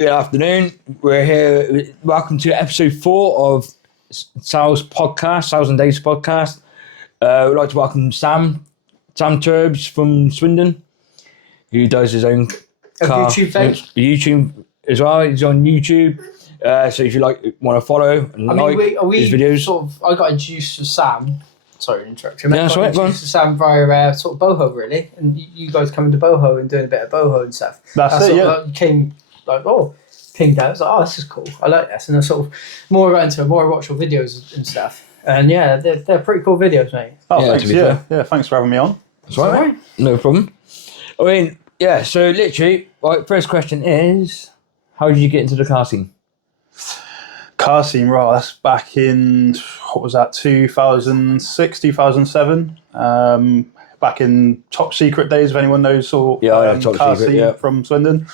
Good afternoon. We're here. Welcome to episode 4 of Sales and Data Podcast. We'd like to welcome Sam Turbs from Swindon, who does his own car YouTube page. YouTube as well. He's on YouTube. So if you want to follow and his videos. I got introduced to Sam. Sorry to interrupt you. Yeah, that's right. Introduced to Sam via sort of boho, really, and you guys coming to boho and doing a bit of boho and stuff. That's it. Yeah. You came pinged out. I was like, oh, this is cool. I like this, and I sort of more watch your videos and stuff. And yeah, they're pretty cool videos, mate. Oh, Yeah, thanks. Yeah. Thanks for having me on. That's right, mate. No problem. I mean, yeah. So literally, first question is, how did you get into the car scene? Car scene, right? That's back in 2006, 2007. Back in Top Secret days, if anyone knows, Top car Secret, scene from Swindon.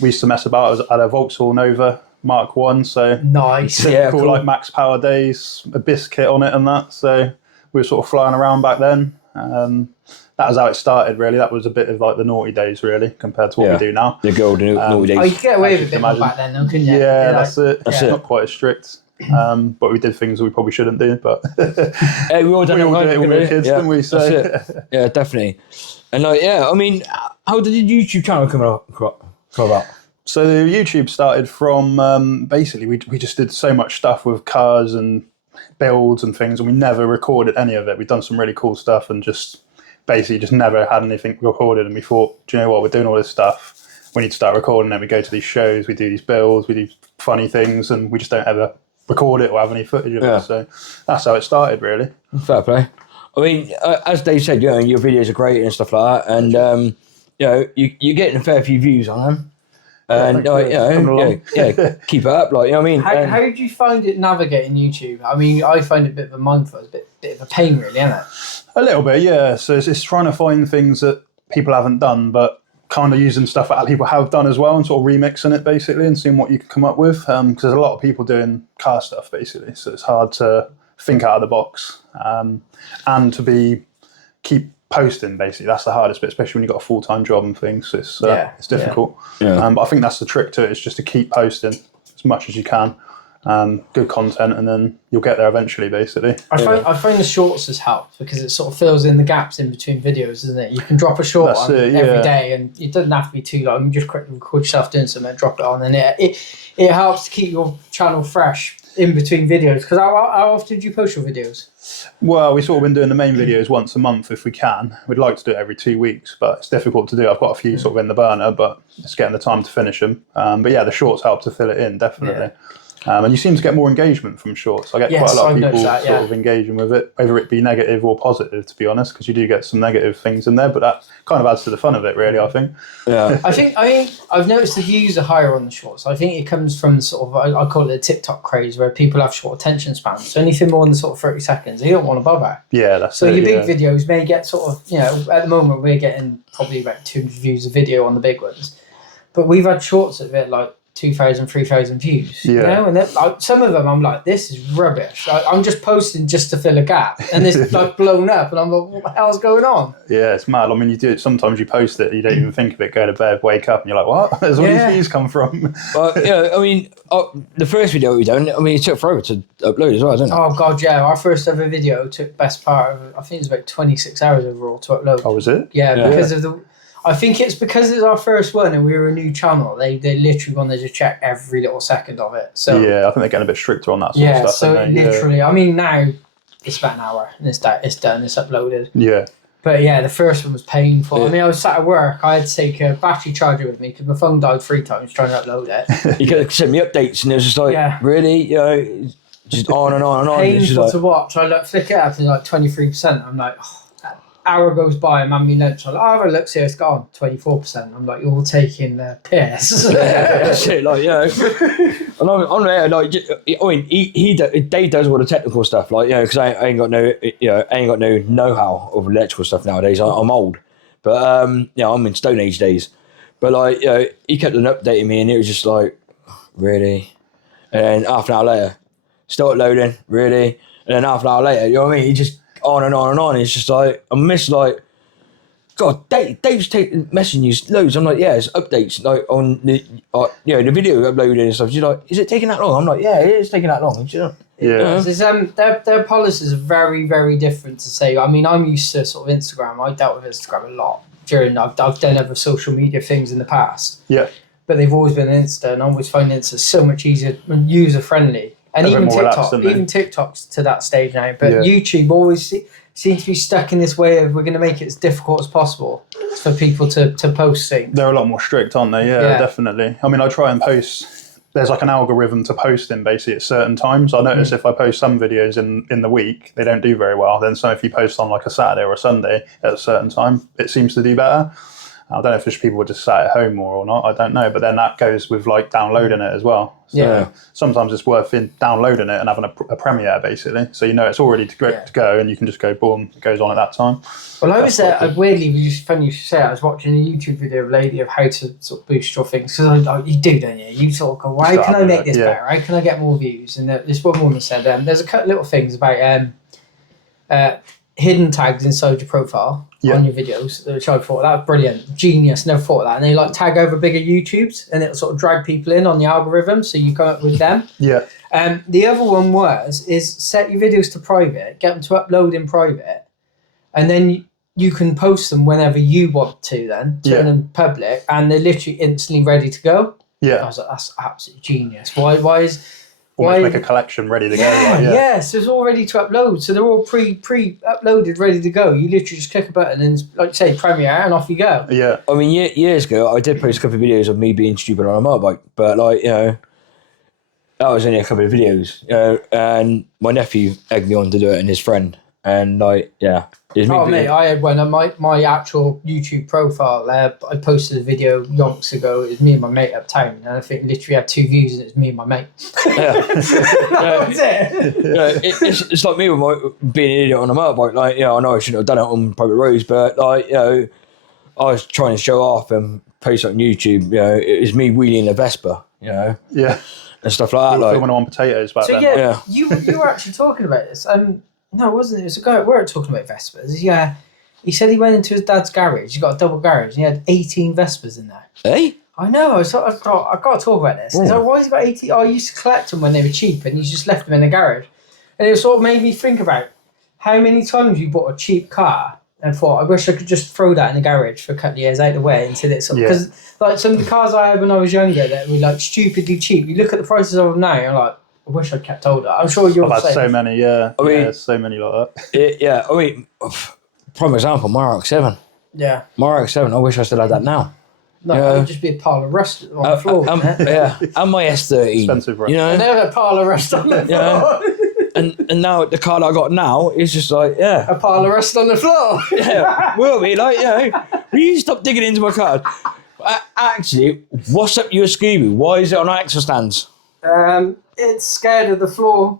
We used to mess about. I had a Vauxhall Nova Mark 1, so nice. Yeah, cool. Like Max Power days, a biscuit on it and that. So we were sort of flying around back then. That was how it started, really. That was a bit of like the naughty days, really, compared to what we do now. The golden naughty days. Oh, you could get away with a bit more back then, though, couldn't you? Yeah, that's it. That's it. Not quite as strict. But we did things that we probably shouldn't do. But Hey, we all did it when we were kids, didn't we? So that's it. Yeah, definitely. And I mean, how did the YouTube channel come about? So the YouTube started from basically we just did so much stuff with cars and builds and things, and we never recorded any of it. We'd done some really cool stuff and just never had anything recorded. And we thought, do you know what? We're doing all this stuff. We need to start recording it. We go to these shows, we do these builds, we do funny things, and we just don't ever record it or have any footage of it. So that's how it started, really. Fair play. I mean, as Dave said, your videos are great and stuff like that, and you're getting a fair few views on them. And keep it up, you know what I mean. How did you find it navigating YouTube? I mean, I find it a bit of a minefield, a bit of a pain, really, isn't it? A little bit, yeah. So it's trying to find things that people haven't done, but kind of using stuff that other people have done as well, and sort of remixing it basically, and seeing what you can come up with. Because there's a lot of people doing car stuff basically, so it's hard to think out of the box and to keep posting. Basically, that's the hardest bit, especially when you've got a full-time job and things. It's difficult. But I think that's the trick to it, is just to keep posting as much as you can. Good content, and then you'll get there eventually, basically. I find the shorts has helped, because it sort of fills in the gaps in between videos, doesn't it? You can drop a short every day, and it doesn't have to be too long. You just quickly record yourself doing something, drop it on, and it helps to keep your channel fresh in between videos. Because how often do you post your videos? Well, we've sort of been doing the main videos once a month if we can. We'd like to do it every 2 weeks, but it's difficult to do. I've got a few sort of in the burner, but it's getting the time to finish them. But yeah, the shorts help to fill it in, definitely. Yeah. And you seem to get more engagement from shorts. I get quite a lot of people sort of engaging with it, whether it be negative or positive, to be honest, because you do get some negative things in there, but that kind of adds to the fun of it, really, I think. Yeah. I think I've noticed the views are higher on the shorts. I think it comes from sort of, I call it a TikTok craze, where people have short attention spans. So anything more than sort of 30 seconds, you don't want to bother. Yeah, that's so your big videos may get sort of, at the moment we're getting probably about 200 views a video on the big ones. But we've had shorts of it like 2,000, 3,000 views. Yeah. And some of them I'm like, this is rubbish. I'm just posting just to fill a gap, and it's like blown up, and I'm like, what the hell's going on? Yeah, it's mad. I mean, you do it. Sometimes you post it, you don't even think of it. Go to bed, wake up, and you're like, what? Where's all these views come from? Well, I mean, the first video we done, I mean, it took forever to upload as well, didn't it? Oh god, yeah. Our first ever video took best part of, I think it was about 26 hours overall to upload. Oh, was it? Yeah, because of the. I think it's because it's our first one and we were a new channel. They literally wanted to check every little second of it. So yeah, I think they're getting a bit stricter on that sort of stuff. So literally, I mean, now it's about an hour and it's done, it's uploaded. Yeah. But yeah, the first one was painful. I mean, I was sat at work. I had to take a battery charger with me because my phone died 3 times trying to upload it. You could send me updates, and it was just like, really, just on and on and on. Painful to watch. I flick it up and like 23%. I'm like, hour goes by, I'm having my lunch. I'm like, have a look, see, it's gone 24%. I'm like, you're taking the piss. That's it, and on there, I mean, Dave does all the technical stuff, because I ain't got no, know-how of electrical stuff nowadays. I'm old, but I'm in Stone Age days. But he kept on updating me, and it was just like, really. And then half an hour later, still loading, really. And then half an hour later, you know what I mean? He just on and on and on. It's just like, I miss God, Dave's messaging you loads. I'm like, yeah, it's updates like on the, the video uploading and stuff. She's like, is it taking that long? I'm like, yeah, it is taking that long. Yeah. Their policies are very, very different to say. I mean, I'm used to sort of Instagram. I dealt with Instagram a lot I've done other social media things in the past. Yeah. But they've always been Insta, and I always find Insta so much easier and user friendly. And even TikTok's to that stage now. But YouTube always seems to be stuck in this way of we're going to make it as difficult as possible for people to post things. They're a lot more strict, aren't they? Yeah, definitely. I mean, I try and post. There's like an algorithm to post in basically at certain times. I notice if I post some videos in the week, they don't do very well. Then so if you post on like a Saturday or a Sunday at a certain time, it seems to do better. I don't know if it's people were just sat at home more or not. I don't know. But then that goes with like downloading it as well. So sometimes it's worth downloading it and having a premiere basically. So you know it's already to go and you can just go boom, it goes on at that time. Well, I was weirdly, funny you should say, I was watching a YouTube video of a lady of how to sort of boost your things. Because you do, don't you? You sort of go, well, how can I make this better? How can I get more views? And this one woman said, there's a couple little things about hidden tags inside your profile on your videos, which I thought that was brilliant, genius. Never thought of that. And they like tag over bigger YouTubes, and it'll sort of drag people in on the algorithm, so you come up with them. The other one is set your videos to private, get them to upload in private, and then you can post them whenever you want to. Then turn them public, and they're literally instantly ready to go. I was like, that's absolutely genius. Why make a collection ready to go. So it's all ready to upload. So they're all pre-uploaded, ready to go. You literally just click a button and, like say, Premiere, and off you go. Yeah. I mean, years ago, I did post a couple of videos of me being stupid on a motorbike, but that was only a couple of videos. And my nephew egged me on to do it, and his friend. And I had one on my actual YouTube profile. I posted a video yonks ago. It was me and my mate uptown, and I think literally had 2 views, and it was me and my mate. That was it. It's like me with being an idiot on a motorbike. Like, I know I shouldn't have done it on private roads, but I was trying to show off and post on YouTube. It was me wheeling a Vespa. And stuff like that. You were filming on potatoes back then. You were actually talking about this. No, it wasn't. It was a guy. We weren't talking about Vespas. Yeah, he said he went into his dad's garage. He got a double garage, and he had 18 Vespas in there. Hey, I know. I got to talk about this. So why has he got 18? I used to collect them when they were cheap, and he's just left them in the garage. And it sort of made me think about how many times you bought a cheap car and thought, I wish I could just throw that in the garage for a couple of years out of the way until it's because like some of the cars I had when I was younger that were like stupidly cheap. You look at the prices of them now, and you're like, I wish I'd kept older. I'm sure you're I've had so many, I mean, so many like that. I mean, prime example, my RX-7. Yeah. My RX-7, I wish I still had that now. No, it would just be a pile of rust on the floor. And my S13. Expensive rust. And they have a pile of rust on the floor. And now the car that I got now is just like, a pile of rust on the floor. Will be like, will you stop digging into my car? Actually, what's up your Scooby? Why is it on axle stands? It's scared of the floor.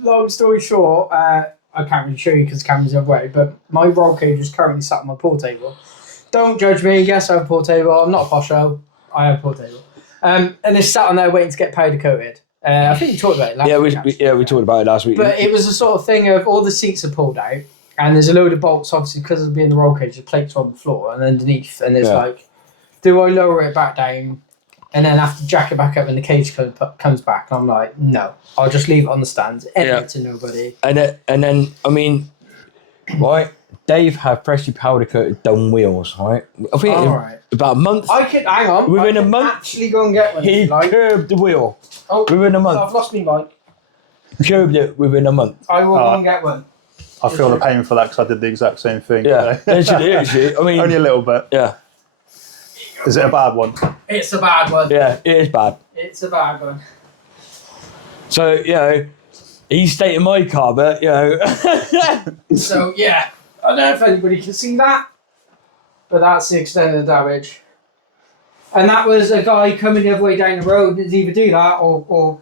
Long story short, I can't really show you because the camera's the other way, but my roll cage is currently sat on my pool table. Don't judge me. Yes, I have a pool table. I'm not a posho. I have a pool table. And it's sat on there waiting to get powder coated. I think we talked about it last week. We talked about it last week. But it was the sort of thing of all the seats are pulled out, and there's a load of bolts, obviously, because of being the roll cage, the plates are on the floor and underneath, and it's like, do I lower it back down and then have to jack it back up when the cage comes back? And I'm like, no, I'll just leave it on the stands, edit it to nobody. And then, I mean, right, Dave had freshly powder coated dumb wheels, right? I think about a month. Hang on. Within a month, actually go and get one. He curbed the wheel. Within a month. I've lost me mic. Curbed it within a month. I will go and get one. I feel the pain for that because I did the exact same thing. Yeah, actually, I mean, only a little bit. Yeah. Is it a bad one? It's a bad one. Yeah, it is bad. It's a bad one. So, he's stating my car, but, So, I don't know if anybody can see that, but that's the extent of the damage. And that was a guy coming the other way down the road. Didn't either do that or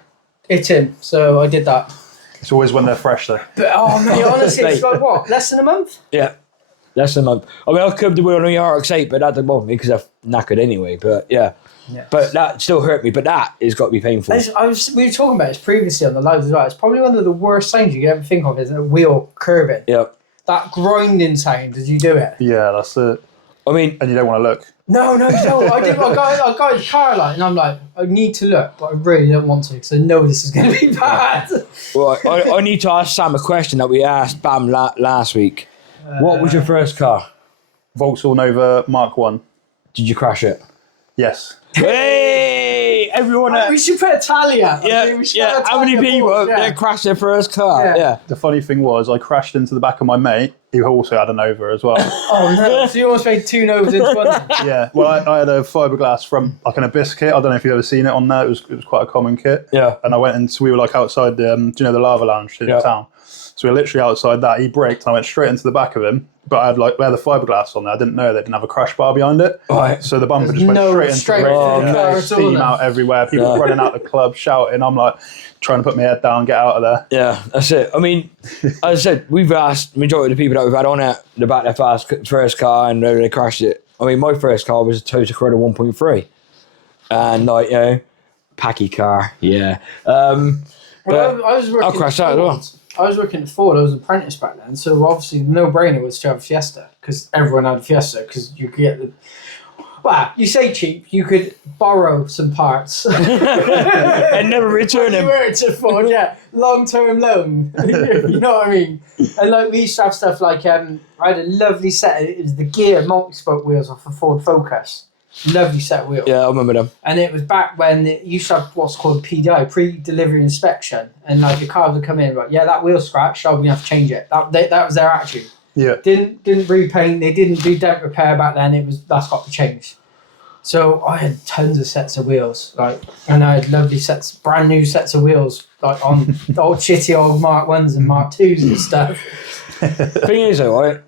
hit him. So I did that. It's always when they're fresh, though. But, honestly, it's like, what, less than a month? Yeah. Less than a month. I mean, I curbed the wheel on the RX-8, but that didn't bother me because I've knackered anyway. But but that still hurt me. But that has got to be painful. We were talking about this previously on the live as well. It's probably one of the worst things you can ever think of is a wheel curbing. Yeah. that grinding sound as you do it. Yeah, that's it. I mean, And you don't want to look. No. I got his car light, and I'm like, I need to look, but I really don't want to because I know this is going to be bad. well, I need to ask Sam a question that we asked Bam last week. What was your first car? Vauxhall Nova Mark 1. Did you crash it? Yes. Hey, everyone! We should put a tally out. Yeah. How many people they crashed their first car? Yeah. The funny thing was, I crashed into the back of my mate, who also had a Nova as well. Oh no! So you almost made 2 Novas into one. Yeah. Well, I had a fiberglass from like an Abyss kit. I don't know if you've ever seen it on there. It was quite a common kit. Yeah. And I went into, we were like outside the, the Lava Lounge in town. So we were literally outside that. He braked, and I went straight into the back of him. But we had the fiberglass on there. I didn't know they didn't have a crash bar behind it. Right. So the bumper just went straight into the car. Steam out everywhere. People running out the club shouting. I'm like trying to put my head down, get out of there. Yeah, that's it. I mean, as I said, we've asked the majority of the people that we've had on it about their first car and whether they crashed it. I mean, my first car was a Toyota Corolla 1.3. And like, packy car, yeah. Well, I was working I'll crash that as well. I was working at Ford. I was an apprentice back then, so obviously the no-brainer was to have a Fiesta because everyone had a Fiesta because you could get the. Well, you say cheap, you could borrow some parts and never return them. You were to Ford, long-term loan. You know what I mean? And like we used to have stuff like I had a lovely set. It was the gear multi-spoke wheels off a Ford Focus. Lovely set of wheels. Yeah, I remember them. And it was back when you used to have what's called PDI, pre-delivery inspection, and like the car would come in, like, that wheel scratched, I'm gonna have to change it. That was their attitude. Yeah. Didn't repaint, they didn't do dent repair back then. That's got to change. So I had tons of sets of wheels, like, and I had lovely sets, brand new sets of wheels, like on the old shitty old Mark 1s and Mark 2s and stuff. Thing is, though, right?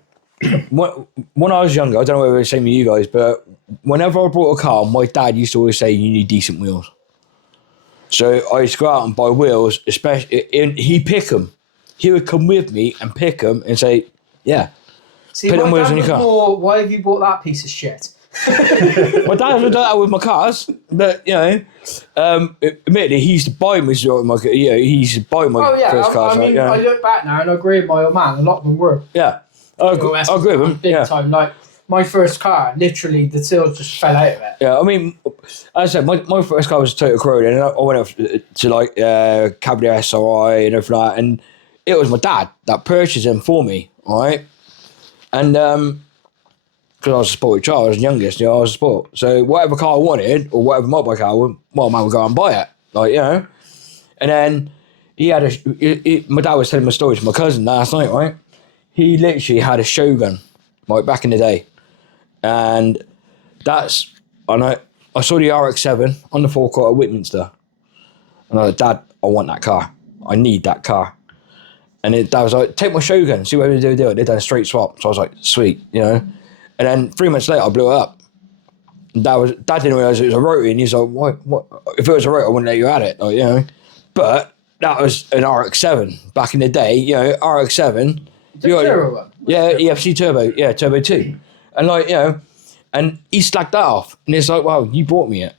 When I was younger, I don't know whether it's the same with you guys, but whenever I bought a car, my dad used to always say, you need decent wheels. So I used to go out and buy wheels, especially, he'd pick them. He would come with me and pick them and say, See, put them wheels on your car. Why have you bought that piece of shit? My dad would do that with my cars, but admittedly, he used to buy me first cars. I mean, I look back now and I agree with my old man. A lot of them were. Yeah, I agree with him. Big time. Like my first car, literally the seals just fell out of it. Yeah, I mean, as I said, my first car was a Toyota Corolla, and I went up to like Cabriolet SRI and everything like that, and it was my dad that purchased them for me, all right? And because I was a sporty child, I was the youngest, I was a sport. So whatever car I wanted, or whatever motorbike car I wanted, my man would go and buy it, like, And then he had my dad was telling my story to my cousin last night, right? He literally had a Shogun, like back in the day. And I saw the RX-7 on the forecourt at Whitminster. And I was like, Dad, I want that car. I need that car. And Dad was like, take my Shogun, see what we do. They done a straight swap. So I was like, sweet, And then 3 months later, I blew it up. And Dad didn't realise it was a rotary, and he's like, what? If it was a rotary, I wouldn't let you at it, like, But that was an RX-7 back in the day, RX-7. Turbo one? Yeah, EFC Turbo, Turbo 2. And like, and he slacked that off. And it's like, wow, you bought me it.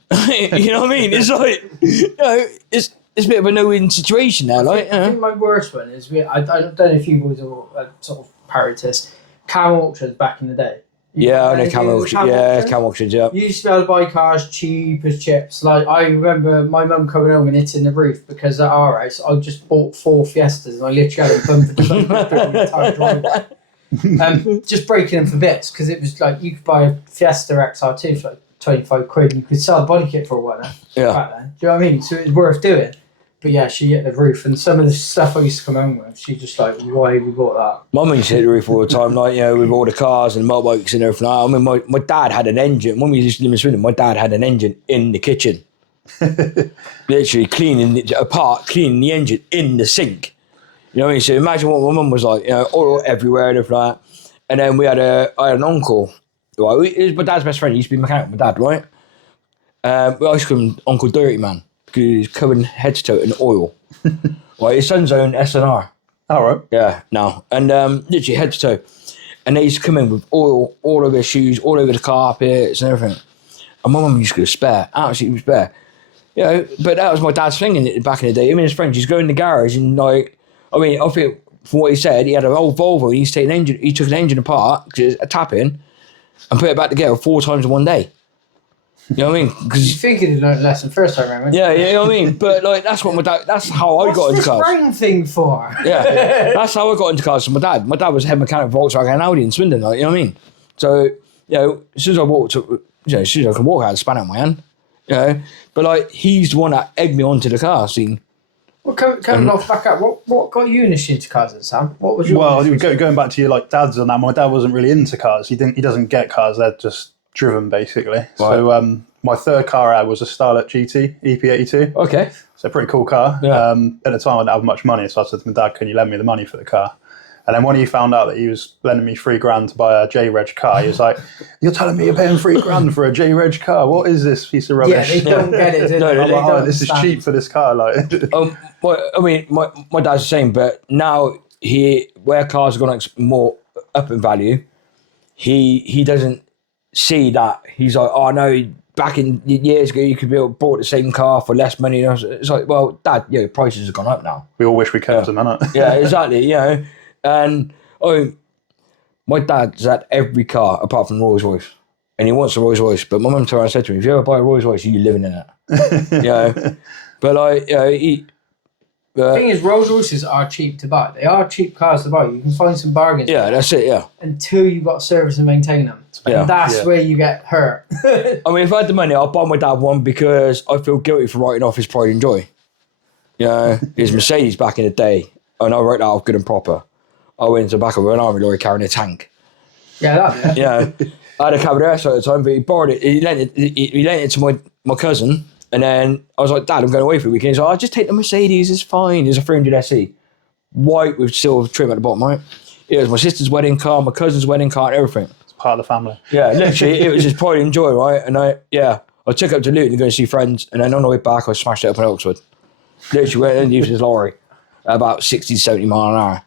You know what I mean? It's like, it's a bit of a no-win situation now. I think my worst one is, I don't know if you boys are sort of parried this, Cam auctions back in the day. Yeah, I know Cam auctions. Yeah, Cam auctions, yeah. You used to be able to buy cars cheap as chips. Like, I remember my mum coming home and hitting the roof because at our house, I just bought 4 Fiestas and I literally had them bumper to bumper through the entire driveway. Just breaking them for bits because it was like you could buy a Fiesta XR2 for like 25 quid and you could sell a body kit for a while back then. Do you know what I mean? So it was worth doing. But yeah, she hit the roof, and some of the stuff I used to come home with, she just like, why have we bought that? My mum used to hit the roof all the time, like, with all the cars and motorbikes and everything. I mean, my dad had an engine. When we used to live in Swindon, my dad had an engine in the kitchen. Literally cleaning it apart, cleaning the engine in the sink. You know what I mean? So imagine what my mum was like, oil everywhere and everything like that. And then I had an uncle. Right? He was my dad's best friend. He used to be a mechanic with my dad, right? We used to call him Uncle Dirty Man. He's covered head to toe in oil. Right, his son's own SNR. All right. Yeah, no. And literally head to toe. And they used to come in with oil all over his shoes, all over the carpets and everything. And my mum used to go spare, absolutely spare. But that was my dad's thing back in the day. Him and his friends used to go in the garage and I think from what he said, he had an old Volvo. He took an engine apart, a tap in, and put it back together 4 times in one day. You know what I mean? You Because think he'd learned a lesson first time around? yeah, you know what I mean. But like that's what my dad. That's how I got into What's this cars. brain thing for? Yeah, that's how I got into cars. My dad was head mechanic for Volkswagen and Audi in Swindon. Like, you know what I mean? So as soon as I walked, as soon as I can walk, I had a span out my hand. You know, but like he's the one that egged me onto the car scene. Well, coming off back up, what got you initially into cars then, Sam? What was your going back to your like dads and that, my dad wasn't really into cars. He doesn't get cars, they're just driven basically. Right. So my third car I had was a Starlet GT EP82. Okay. So a pretty cool car. Yeah. At the time I didn't have much money, so I said to my dad, can you lend me the money for the car? And then when he found out that he was lending me $3,000 to buy a J-Reg car, he was like, you're telling me you're paying $3,000 for a J-Reg car? What is this piece of rubbish? Yeah, they don't get it, do they? No, They I'm like, don't this is understand. cheap for this car. Like, Well, I mean, my dad's the same, but now where cars have gone more up in value, he doesn't see that. He's like, oh no, back in years ago you could bought the same car for less money. And it's like, well, Dad, prices have gone up now. we all wish we kept them, innit? Yeah, exactly. You know, and my dad's had every car apart from Rolls Royce, and he wants a Rolls Royce. But my mum turned around and said to me, "If you ever buy a Rolls Royce, you're living in it." You know, but like, The thing is, Rolls Royces are cheap to buy. They are cheap cars to buy. You can find some bargains. yeah, that's it. Yeah. Until you've got to service and maintain them. Yeah. And that's where you get hurt. I mean, if I had the money, I'd buy my dad one because I feel guilty for writing off his pride and joy. You know, his Mercedes back in the day, and I wrote that off good and proper. I went into the back of an army lorry carrying a tank. Yeah, that. Yeah, I had a Cavalier at the time, but he borrowed it. He lent it to my cousin, and then I was like, Dad, I'm going away for the weekend. He's like, I'll just take the Mercedes. It's fine. It's a 300 SE, white with silver trim at the bottom, right? It was my sister's wedding car, my cousin's wedding car, and everything. It's part of the family. Yeah, literally, it was just pride and joy, right? And I took it up to Luton to go and see friends, and then on the way back, I smashed it up in Oxford. Literally went and used his lorry at about 60, 70 mile an hour.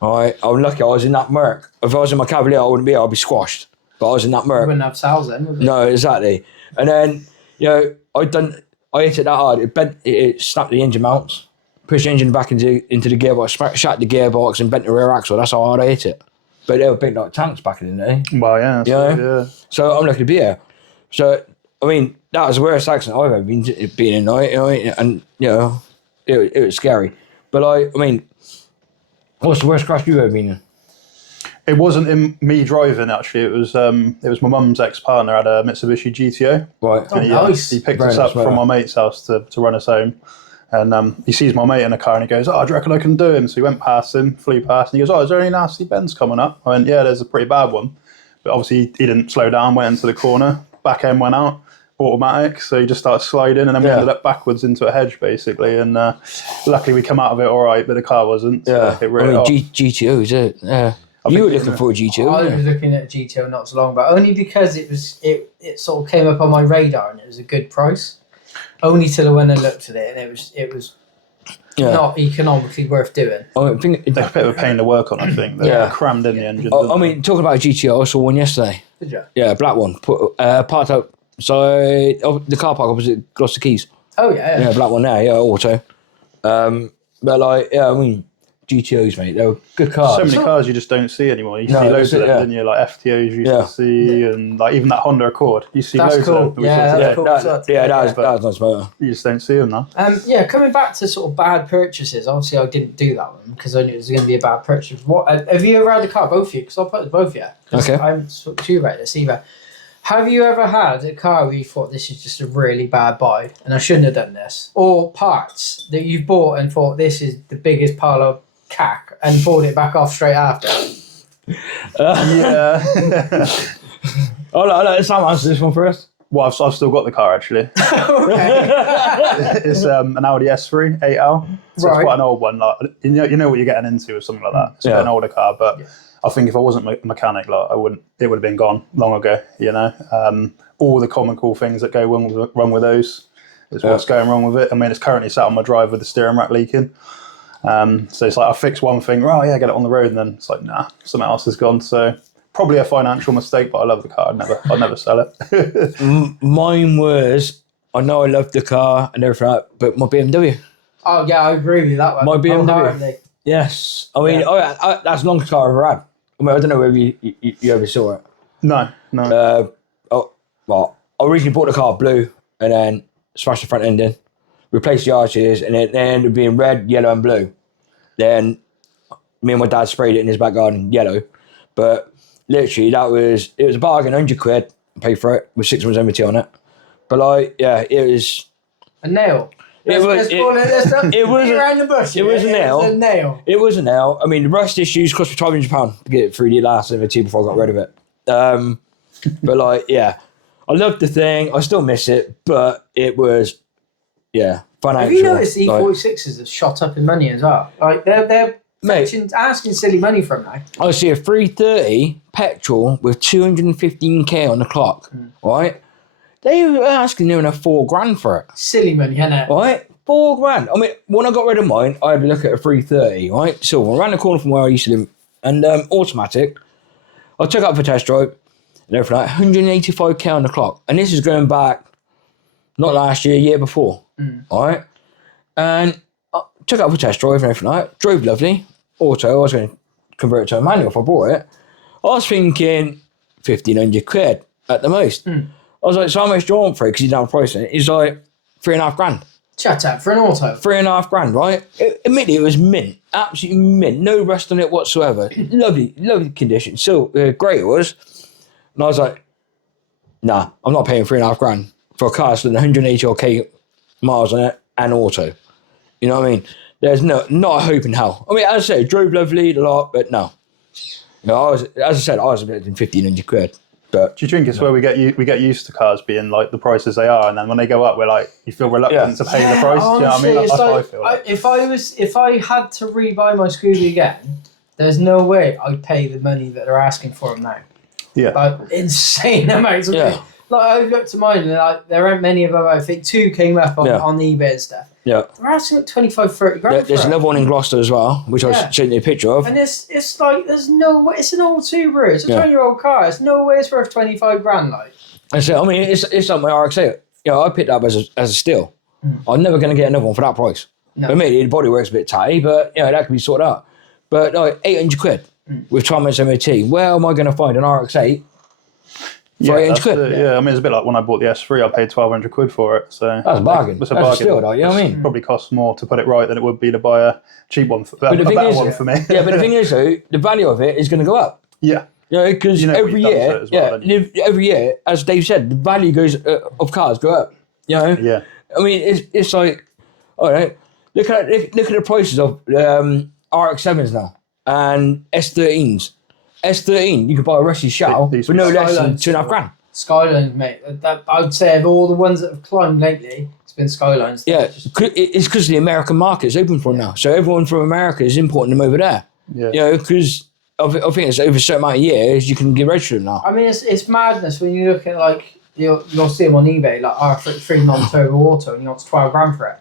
All right, I'm lucky I was in that Merc. If I was in my Cavalier, I wouldn't be. I'd be squashed. But I was in that You Merc. wouldn't have sales then, would you? No, exactly. And then I hit it that hard. It snapped the engine mounts, pushed the engine back into the gearbox, shattered the gearbox, and bent the rear axle. That's how hard I hit it. But they were big like tanks back in the day. Well, yeah. Yeah. So I'm lucky to be here. So I mean, that was the worst accident I've ever been in. Right? And it was scary. But I mean, what's the worst crash you've ever been in? It wasn't in me driving, actually. It was my mum's ex-partner had a Mitsubishi GTO. Right. Oh, nice. He picked Very us up nice, from yeah. my mate's house to run us home. And he sees my mate in the car and he goes, oh, do you reckon I can do him? So he went past him, flew past, and he goes, oh, is there any nasty bends coming up? I went, yeah, there's a pretty bad one. But obviously he didn't slow down, went into the corner, back end went out, automatic, so he just started sliding, and then we ended up backwards into a hedge, basically. And luckily we come out of it all right, but the car wasn't. So Yeah. it really GTOs, yeah. You were looking for a GTO, I weren't was you? looking at a GTO not so long, but only because it sort of came up on my radar and it was a good price. Only till when I looked at it and it was not economically worth doing. I think They're a bit of a pain to work on, I think. They're crammed in the engine. I mean, talking about GTO, I saw one yesterday. Did you? Yeah, black one. Parked up. So the car park opposite Gloucester Keys. Oh yeah. Yeah, black one there. Yeah, auto. But like, yeah, I mean, GTOs, mate, they were good cars. So many cars you just don't see anymore. You see loads of them, didn't you? Like FTOs you used to see, and like even that Honda Accord. You see That's loads cool. of them. Yeah, We that's saw- cool. That was nice motor. You just don't see them now. Coming back to sort of bad purchases. Obviously, I didn't do that one because I knew it was going to be a bad purchase. What have you ever had a car? Both of you? Because I'll put it both of you. 'Cause Okay. I haven't talked to you about this either. Have you ever had a car where you thought this is just a really bad buy and I shouldn't have done this? Or parts that you've bought and thought this is the biggest pile of cack and bought it back off straight after? Yeah. I'll let Sam answer this one first. Well, I've still got the car actually. Okay. It's an Audi S3 8L. So Right. it's quite an old one. Like, you know what you're getting into with something like that. It's quite an older car, but I think if I wasn't a mechanic, like it would have been gone long ago. You know, all the comical things that go wrong with those is what's going wrong with it. I mean, it's currently sat on my drive with the steering rack leaking. So it's like I fix one thing, get it on the road, and then it's like, nah, something else has gone. So probably a financial mistake, but I love the car. I'd never sell it. Mine was, I know I loved the car and everything, but my BMW. Oh yeah, I agree with you that one. My BMW. Wholeheartedly. Yes. I mean, that's the longest car I've ever had. I mean, I don't know whether you ever saw it. No. Well, I originally bought the car blue and then smashed the front end in, replaced the arches, and it ended up being red, yellow, and blue. Then me and my dad sprayed it in his back garden yellow. But literally, it was a bargain, £100. I paid for it with 6 months MOT on it. But like, yeah, it was a nail. It was a nail. It was a nail. I mean, the rust issues cost me £1,200 to get it through the last MOT before I got rid of it. But like, yeah, I loved the thing. I still miss it, but it was, yeah, financial. Have you noticed the E46s have shot up in money as well? Like they're asking silly money for them now. I see a 330 petrol with 215k on the clock, right? They were asking near enough $4,000 for it. Silly money, isn't it? Right? $4,000. I mean, when I got rid of mine, I had a look at a 330, right? Silver, around the corner from where I used to live, and automatic. I took it up for test drive, and everything like 185k on the clock. And this is going back, not last year, year before. Right? And I took it up for test drive and everything like that. Drove lovely. Auto, I was going to convert it to a manual if I bought it. I was thinking £1,500 at the most. I was like, so how much do you want for it? Because he's down pricing it. He's like, $3,500. Shut up, for an auto. $3,500, right? Admittedly, it was mint. Absolutely mint. No rust on it whatsoever. Lovely condition. So great it was. And I was like, nah, I'm not paying $3,500 for a car that's done 180k miles on it and auto. You know what I mean? There's not a hope in hell. I mean, as I say, drove lovely a lot, but no. You know, as I said, I was expecting £1,500. But do you think it's where we get used to cars being like the prices they are, and then when they go up, we're like, you feel reluctant to pay the price. Honestly, Do you know what I mean? That's like, how I feel. Like. If I had to rebuy my Scooby again, there's no way I'd pay the money that they're asking for them now. Yeah, like insane amounts of money. Like I looked at mine, and like there aren't many of them. I think 2 came up on eBay and stuff. Yeah, they're asking like 25, 30 grand. There's another one in Gloucester as well, which I was showing you a picture of. And it's like there's no way. It's an old Subaru. It's a 20-year-old car. There's no way it's worth 25 grand. Like. I said, I mean, it's like my RX-8. You know, I picked it up as a steal. I'm never going to get another one for that price. No. I mean, the bodywork's a bit tight, but you know that can be sorted out. But like £800 with 12 months MOT. Where am I going to find an RX-8? Yeah, I mean, it's a bit like when I bought the S3, I paid £1,200 for it. So that's a bargain. That's a bargain. Steal, though, you know what I mean? Probably costs more to put it right than it would be to buy a cheap one, for me. Yeah, but the thing is, though, the value of it is going to go up. Yeah. You know, because every year, as Dave said, the value of cars go up. You know. Yeah. I mean, it's like, all right, look at the prices of RX-7s now and S13s. S13, you could buy a Rusty Shell for no less than £2,500. Skylines, mate. I would say of all the ones that have climbed lately, it's been Skylines. Yeah, it's because the American market is open for them now. So everyone from America is importing them over there. Yeah. You know, because I think it's over a certain amount of years you can get registered now. I mean, it's madness when you look at like you'll see them on eBay like R33 non-turbo auto and you want £12,000 for it.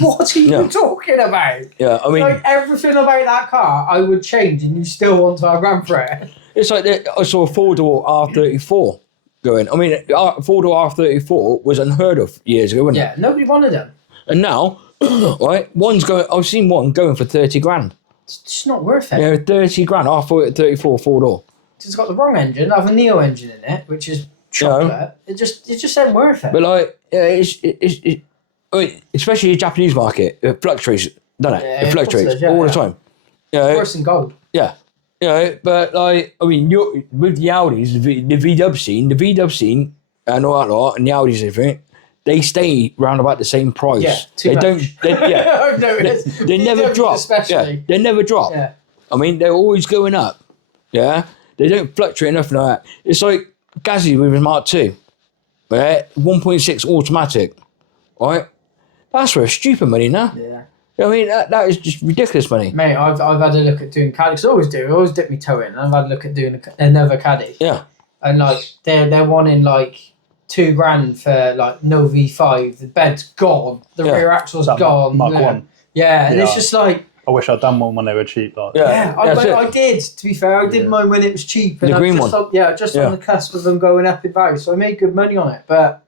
What are you talking about? Yeah, I mean, like everything about that car, I would change, and you still want £12,000 for it. It's like I saw a 4-door R34 going. I mean, 4-door R34 was unheard of years ago, wasn't it? Yeah, nobody wanted them. And now, right, one's going. I've seen one going for £30,000. It's just not worth it. Yeah, £30,000 R34 4-door. It's got the wrong engine. I have a Neo engine in it, which is chocolate. You know, it just ain't worth it. But like, it's I mean, especially the Japanese market, it fluctuates, doesn't it? Yeah, it fluctuates all the time. You know, worse than gold. Yeah. You know, but like, I mean, with the Audis, the VW scene and all that lot, and the Audis and everything, they stay round about the same price. Yeah, they never drop. Especially. Yeah, they never drop. Yeah. I mean, they're always going up. Yeah. They don't fluctuate enough like that. It's like Gazzy with his Mark II. Right? 1.6 automatic. Right? That's worth stupid money now. Yeah. I mean, that is just ridiculous money. Mate, I've had a look at doing caddy. Cause I always dip my toe in. I've had a look at doing another caddy. Yeah. And like they're wanting like $2,000 for like no V5. The bed's gone. The rear axle's gone. Mark 1. Yeah, and it's just like. I wish I'd done one when they were cheap. Like. I did. To be fair, I did mine when it was cheap. And the green one. On the cusp of them going up in value, so I made good money on it. But.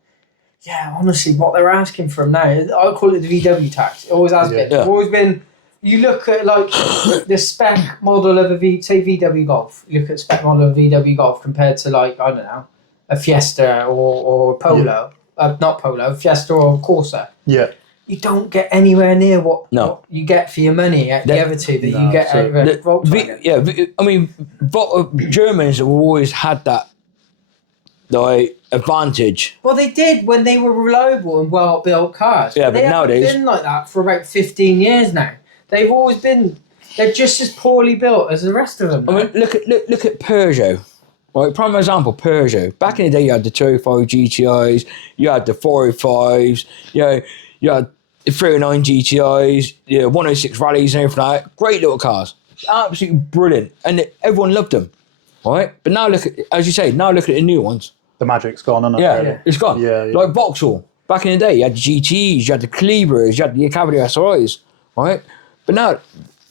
Yeah, honestly, what they're asking for them now, I call it the VW tax. It always has been. It's always been, you look at like the spec model of say VW Golf. You look at spec model of VW Golf compared to like I don't know a Fiesta or a Polo, not Polo, Fiesta or Corsa. Yeah. You don't get anywhere near what you get for your money at the other two that you get out of Volkswagen. I mean, Germans have always had that like advantage. Well, they did when they were reliable and well-built cars. Yeah, but they nowadays haven't been like that for about 15 years now. They've always been. They're just as poorly built as the rest of them. I mean, look at Peugeot. Right, prime example, Peugeot. Back in the day, you had the 205 GTIs, you had the 405s, you had the 309 GTIs, 106 rallies and everything like that. Great little cars, absolutely brilliant, and everyone loved them. Right, but now look at, as you say, look at the new ones. The magic's gone, isn't it? Yeah, it's gone. Yeah. Like Vauxhall. Back in the day, you had the GTEs, you had the Calibras, you had the Cavalier SRIs, right? But now,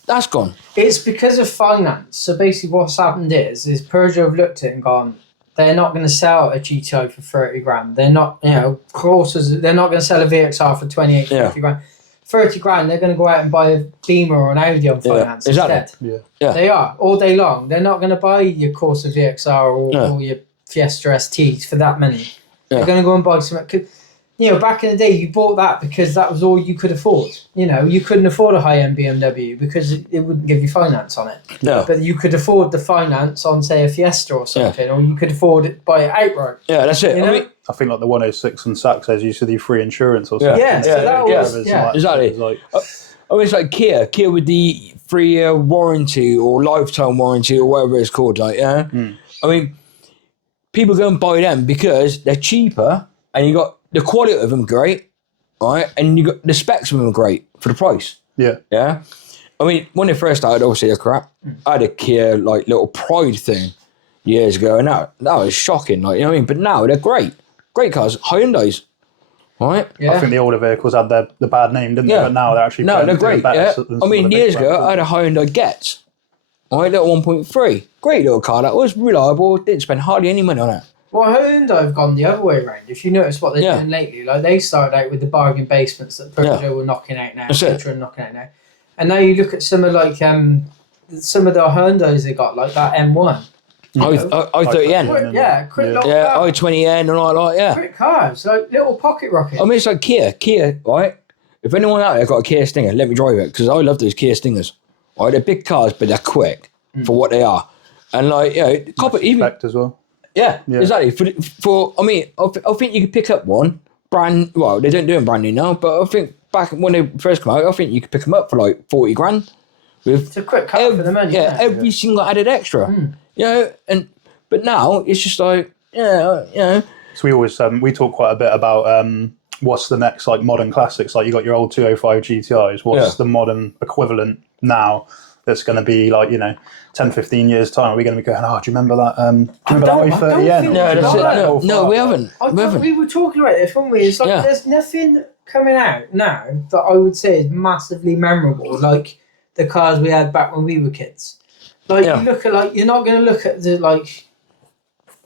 that's gone. It's because of finance. So basically what's happened is Peugeot have looked at it and gone, they're not going to sell a GTI for 30 grand. They're not, Corsas, they're not going to sell a VXR for 28, 50 grand. 30 grand, they're going to go out and buy a Beamer or an Audi on finance instead. Yeah. They are, all day long. They're not going to buy your Corsa VXR or your Fiesta STs for that money. They're going to go and buy something. Back in the day, you bought that because that was all you could afford. You couldn't afford a high-end BMW because it wouldn't give you finance on it. No. But you could afford the finance on, say, a Fiesta or something, or you could afford it, buy it outright. Yeah, that's it. I think like the 106 and Saxos used to do free insurance or something. Exactly. It's like Kia with the 3-year warranty or lifetime warranty or whatever it's called. I mean, people go and buy them because they're cheaper and you got the quality of them great, right? And you got the specs of them great for the price. Yeah. Yeah. I mean, when they first started, obviously they're crap. I had a Kia like little Pride thing years ago, and that was shocking. Like, you know what I mean? But now they're great cars, Hyundais, right? Yeah. I think the older vehicles had the bad name, didn't they? But now they're actually they're great. Yeah. I mean, years ago I had a Hyundai Getz, right, little 1.3, great little car. That was reliable. Didn't spend hardly any money on it. Well, Hyundai have gone the other way around. If you notice what they're doing lately, like they started out with the bargain basements that Peugeot were knocking out now, Citroën knocking out now, and now you look at some of like some of the Hyundais they got, like that M1. i30N. Quick little car. i20N and all that, yeah. Quick cars, like little pocket rockets. I mean, it's like Kia, right? If anyone out there got a Kia Stinger, let me drive it, because I love those Kia Stingers. Right, they're big cars, but they're quick for what they are, and like even as well. Yeah, exactly. For I mean, I think you could pick up one well, they don't do them brand new now, but I think back when they first come out, I think you could pick them up for like 40 grand. It's a quick car for the money. Yeah, every single added extra. But now it's just like So we always we talk quite a bit about what's the next like modern classics. Like you got your old 205 GTIs. What's the modern equivalent now? That's going to be like 10, 15 years time. Are we going to be going? Oh, do you remember that? Do you remember that i30N? No, we haven't. We were talking about this, weren't we? It's like there's nothing coming out now that I would say is massively memorable, like the cars we had back when we were kids. Like you look at you're not going to look at the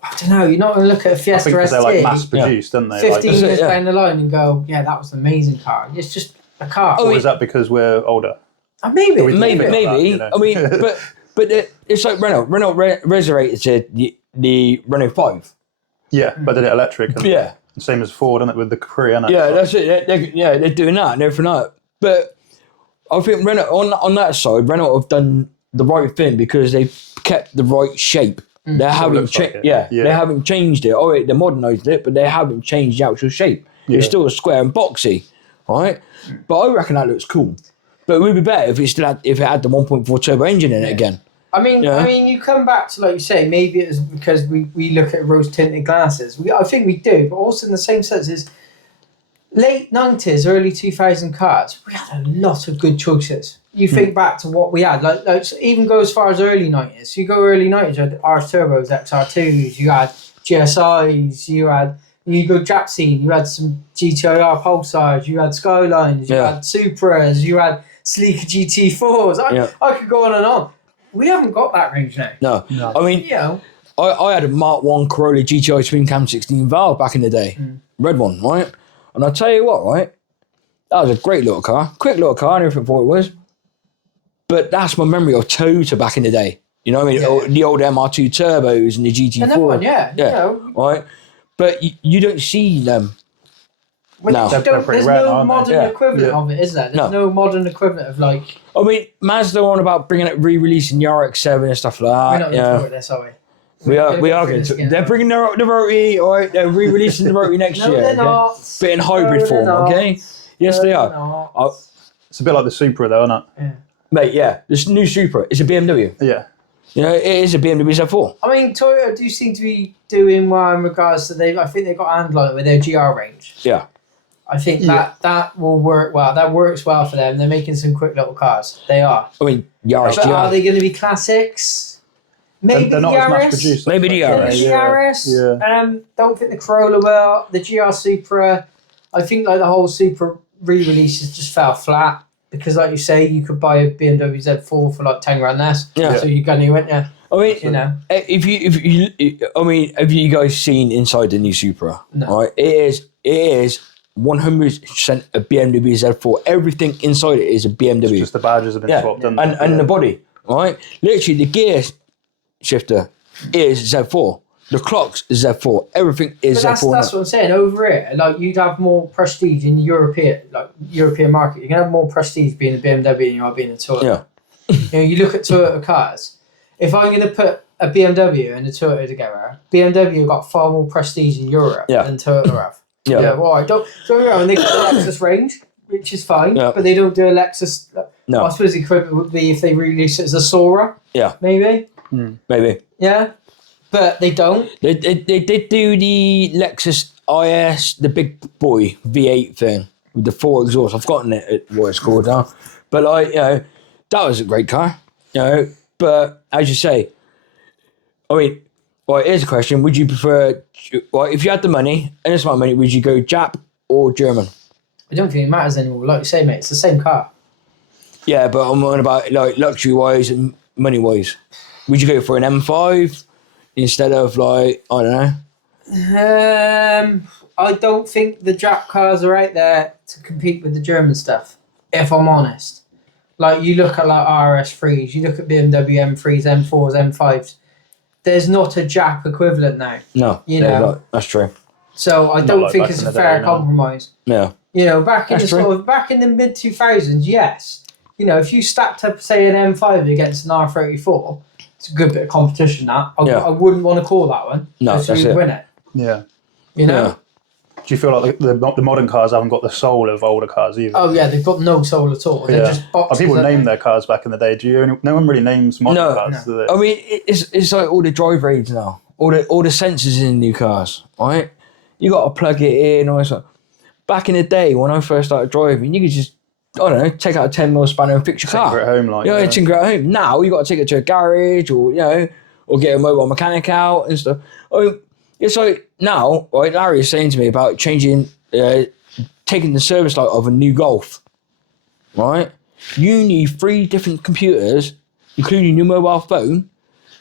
I don't know. You're not going to look at a Fiesta ST. They're like mass produced, aren't they? 15 years down the line and go, that was an amazing car. It's just a car. Or is that because we're older? Maybe. That, I mean, but it's like Renault resurrected the Renault 5. Yeah, but they did it electric. And same as Ford, isn't it, with the Capri, isn't it? Yeah, that's it. They're doing that and everything like that. But I think Renault on that side, Renault have done the right thing because they've kept the right shape. They haven't they haven't changed it. Oh, they modernised it, but they haven't changed the actual shape. It's still square and boxy, right? But I reckon that looks cool. But it would be better if it had the 1.4 turbo engine in it again. I mean, you come back to, like you say, maybe it's because we look at rose tinted glasses. I think we do, but also in the same sense is late 90s, early 2000 cars. We had a lot of good choices. You think back to what we had, like even go as far as early 90s. You go early 90s, you had RS Turbos, XR2s, you had GSIs, you go Jap scene, you had some GTIR Pulsars, you had Skylines, you had Supras, you had sleeker GT4s. I could go on and on. We haven't got that range now. No. I mean, I had a Mark 1 Corolla GTI twin cam 16 valve back in the day. Red one, right? And I'll tell you what, right? That was a great little car. Quick little car and everything for it was. but that's my memory of Toyota back in the day. You know what I mean? The old MR2 turbos and the GT4. Another one, yeah. You know, right. But you don't see them. No. There's no modern equivalent of it, is there? There's no modern equivalent of like. I mean, Mazda on about bringing it, re-releasing the RX-7 and stuff like that. We're not going to talk about this, are we? We are going to. They're bringing the Rotary, all right? They're re-releasing the Rotary next year. They're not. But in hybrid form, okay? Yes, they are. It's a bit like the Supra, though, isn't it? Yeah. Mate, yeah. This new Supra is a BMW. Yeah. You know, it is a BMW Z4. I mean, Toyota do seem to be doing well in regards to I think they've got a handle on it with their GR range. Yeah. I think that will work well. That works well for them. They're making some quick little cars. They are. I mean, Yaris But GR. are they going to be classics? Maybe They're the not as much Yaris. produced. Maybe the Yaris. Maybe the Yaris. Yeah. Don't think the Corolla will. The GR Supra. I think like the whole Supra re-releases just fell flat because, like you say, you could buy a BMW Z4 for like 10 grand less. Yeah. So you're going to, went there. I mean, You know. if you, have you guys seen inside the new Supra? No. Right, it is 100% a BMW Z4. Everything inside it is a BMW. Just the badges have been swapped. And the body, right? Literally, the gear shifter is Z4. The clocks is Z4. Everything is But Z4. that's what I'm saying. Over here, like you'd have more prestige in the European market. You can have more prestige being a BMW than you are being a Toyota. Yeah. You know, you look at Toyota cars. If I'm going to put a BMW and a Toyota together, BMW got far more prestige in Europe than Toyota have. Yeah. Yeah. Well, don't get me wrong. They got the Lexus range, which is fine, but they don't do a Lexus. No. I suppose the equivalent would be if they release it as a Sora. Yeah. Maybe. Maybe. Yeah. But they don't. They did do the Lexus IS, the big boy V8 thing with the 4 exhausts. I've forgotten what it's called now. But like, you know, that was a great car. You know, but as you say, I mean, well, here's a question: would you prefer, well, if you had the money and this amount of money, would you go Jap or German? I don't think it matters anymore. Like you say, mate, it's the same car. Yeah, but I'm on about like luxury wise and money wise. Would you go for an M5 instead of like, I don't know? I don't think the Jap cars are out there to compete with the German stuff, if I'm honest. Like, you look at like RS3s, you look at BMW M3s, M4s, M5s. There's not a Jap equivalent now. No, You know. not. That's true. So I Not don't like think back it's in a the fair day, no. compromise. Yeah. You know, back in That's the mid 2000s, yes. You know, if you stacked up, say, an M5 against an R34, it's a good bit of competition. That I wouldn't want to call that one. No, because that's who'd it. win it. Yeah. You know. Yeah. Do you feel like the modern cars haven't got the soul of older cars either? Oh yeah, they've got no soul at all. They're just boxes. People aren't named they? their cars back in the day. No one really names modern cars. No. Do they? I mean, it's like all the drive aids now. All the sensors in new cars, right? You got to plug it in. All this stuff. Back in the day when I first started driving, you could just, I don't know, take out a 10mm spanner and fix your car. Tinker at home, like, yeah, yeah. tinker at home. Now you got to take it to a garage, or you know, or get a mobile mechanic out and stuff. I mean, it's like now, right? Larry is saying to me about changing, taking the service light of a new Golf. Right? You need 3 different computers, including your mobile phone,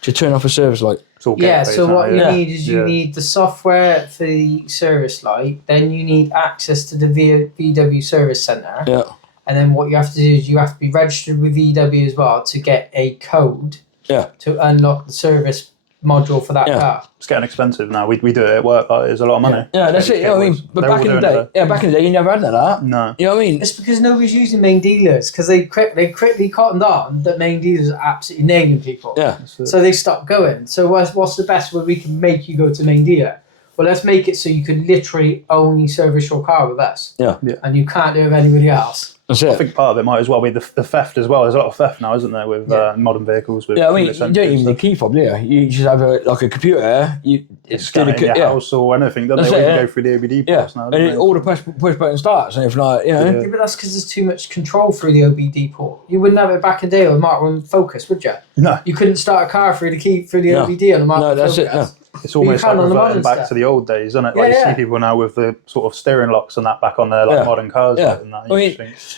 to turn off a service light. It's all Yeah, gateway so now, what you yeah. need is you need the software for the service light, then you need access to the VW service centre, Yeah. and then what you have to do is you have to be registered with VW as well to get a code Yeah. to unlock the service module for that Yeah. car. It's getting expensive now. We do it at work. Like, it's a lot of money. Yeah, that's it. You know what I mean? But They're back all in the doing day, it. back in the day, you never had none of that. No. You know what I mean? It's because nobody's using main dealers because they quickly cottoned on that main dealers are absolutely nailing people. Yeah. So they stopped going. So what's the best way we can make you go to main dealer? Well, let's make it so you can literally only service your car with us. Yeah. And you can't do it with anybody else. That's I it. think part of it might as well be the theft as well. There's a lot of theft now, isn't there, with modern vehicles? With Yeah, I mean, you fingerprint don't even sensors. need a key fob, do you? You just have a computer. It's Scan it in your yeah. house or anything, don't That's they? it, Or you yeah. go through the OBD Yeah, ports now. and don't it, they? all the push button starts and everything like, you know. Yeah. Yeah, but that's because there's too much control through the OBD port. You wouldn't have it back in the day with Mark 1 Focus, would you? No, You couldn't start a car through the No. OBD on the Mark No, 1 that's Focus. it, no. it's almost can like on the reverting modern back stuff. to the old days, isn't it? Yeah, Like you yeah. see people now with the sort of steering locks and that back on their like Yeah. modern cars. Yeah. Like, and that. I mean, You think it's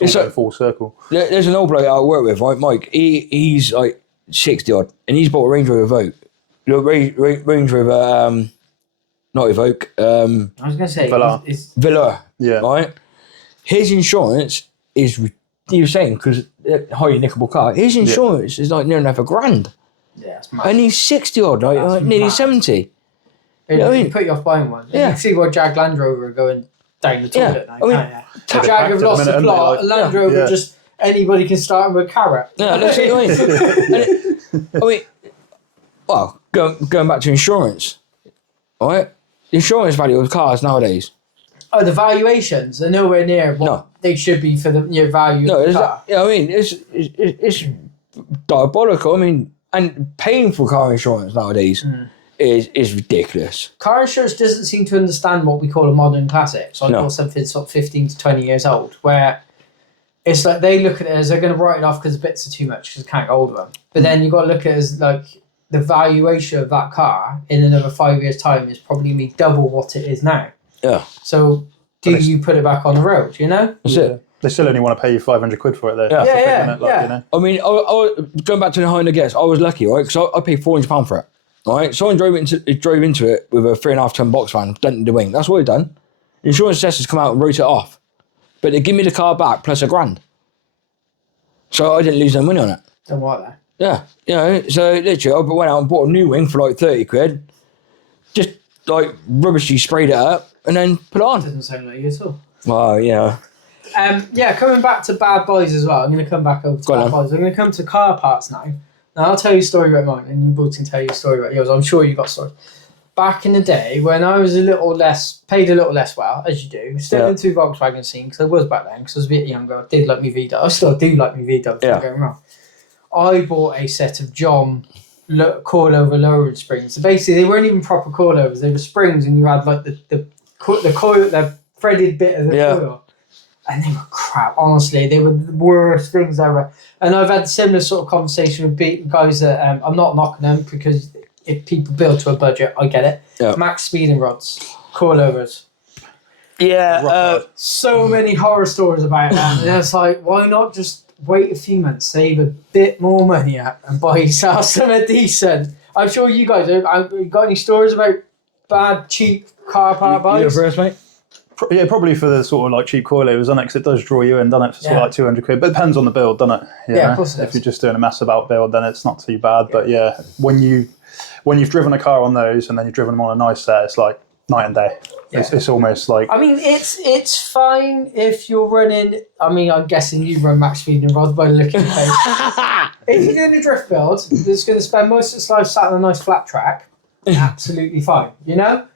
it's all like, going full circle. there's an old bloke I work with, right, Mike. He's like 60 odd, and he's bought a Range Rover Evoque. Range Rover, not Evoque, I was going to say, Velar. it's Velour. Yeah. Right. His insurance is you were saying, because highly nickable car, his insurance is like near enough $1,000. Yeah, it's mad. And he's 60 odd, like nearly mad. 70. It put you off buying one. Yeah. You can see why Jag Land Rover are going down the toilet now, can't you? Jag have back lost to the the minute, plot. haven't they? Land Rover just anybody can start them with a carrot. Yeah, that's what I mean. Well, going back to insurance, right? The insurance value of cars nowadays. Oh, the valuations are nowhere near what they should be for the value of the car. I mean, it's diabolical. I mean, and paying for car insurance nowadays is ridiculous. Car insurance doesn't seem to understand what we call a modern classic. So I No. bought something sort of 15 to 20 years old, where it's like they look at it as they're going to write it off because the bits are too much because I can't get hold of them. But then you've got to look at it as like the valuation of that car in another 5 years' time is probably me double what it is now. Yeah, So do you put it back on the road, you know? that's it. They still only want to pay you 500 quid for it, though. Yeah. That's the thing, Yeah, isn't it? Like, yeah. you know? I mean, I going back to the high end guess, I was lucky, right? Because I paid £400 for it. Right, someone drove into it with a 3.5 ton box van, dented the wing. That's what he done. The insurance assessors come out and wrote it off, but they give me the car back plus £1,000. So I didn't lose no money on it. Don't want that. Yeah, you know. So literally, I went out and bought a new wing for like 30 quid. Just like rubbishly sprayed it up and then put it on. Doesn't sound like you at all. Well, you know. Coming back to bad boys as well. I'm going to come back over to bad boys. I'm going to come to car parts now. Now, I'll tell you a story about mine, and you both can tell you a story about yours. I'm sure you got stories. Back in the day, when I was paid a little less well, as you do, still into the Volkswagen scene, because I was back then, because I was a bit younger, I did like me VW. I still do like me VW, don't get me wrong. I bought a set of John coilover lowering springs. So basically, they weren't even proper coilovers. They were springs, and you had like the coil, the threaded bit of the coil. And they were crap, honestly. They were the worst things ever. And I've had similar sort of conversation with guys that I'm not knocking them because if people build to a budget, I get it. Yeah. Max speeding rods, coilovers. Yeah. So many horror stories about that. And it's like, why not just wait a few months, save a bit more money up and buy yourself something decent? I'm sure you guys have. You got any stories about bad, cheap car part You bikes? first, mate? Yeah, probably for the sort of like cheap coilovers, doesn't it? Because it does draw you in, doesn't it? For sort of like 200 quid. But it depends on the build, doesn't it? You Yeah, know? of course it If does. you're just doing a mess about build, then it's not too bad. But yeah, when you've driven a car on those and then you've driven them on a nice set, it's like night and day. Yeah. It's almost like... I mean, it's fine if you're running. I mean, I'm guessing you run max speed and rods by looking at your face. If you're doing a drift build that's going to spend most of its life sat on a nice flat track, absolutely fine. You know,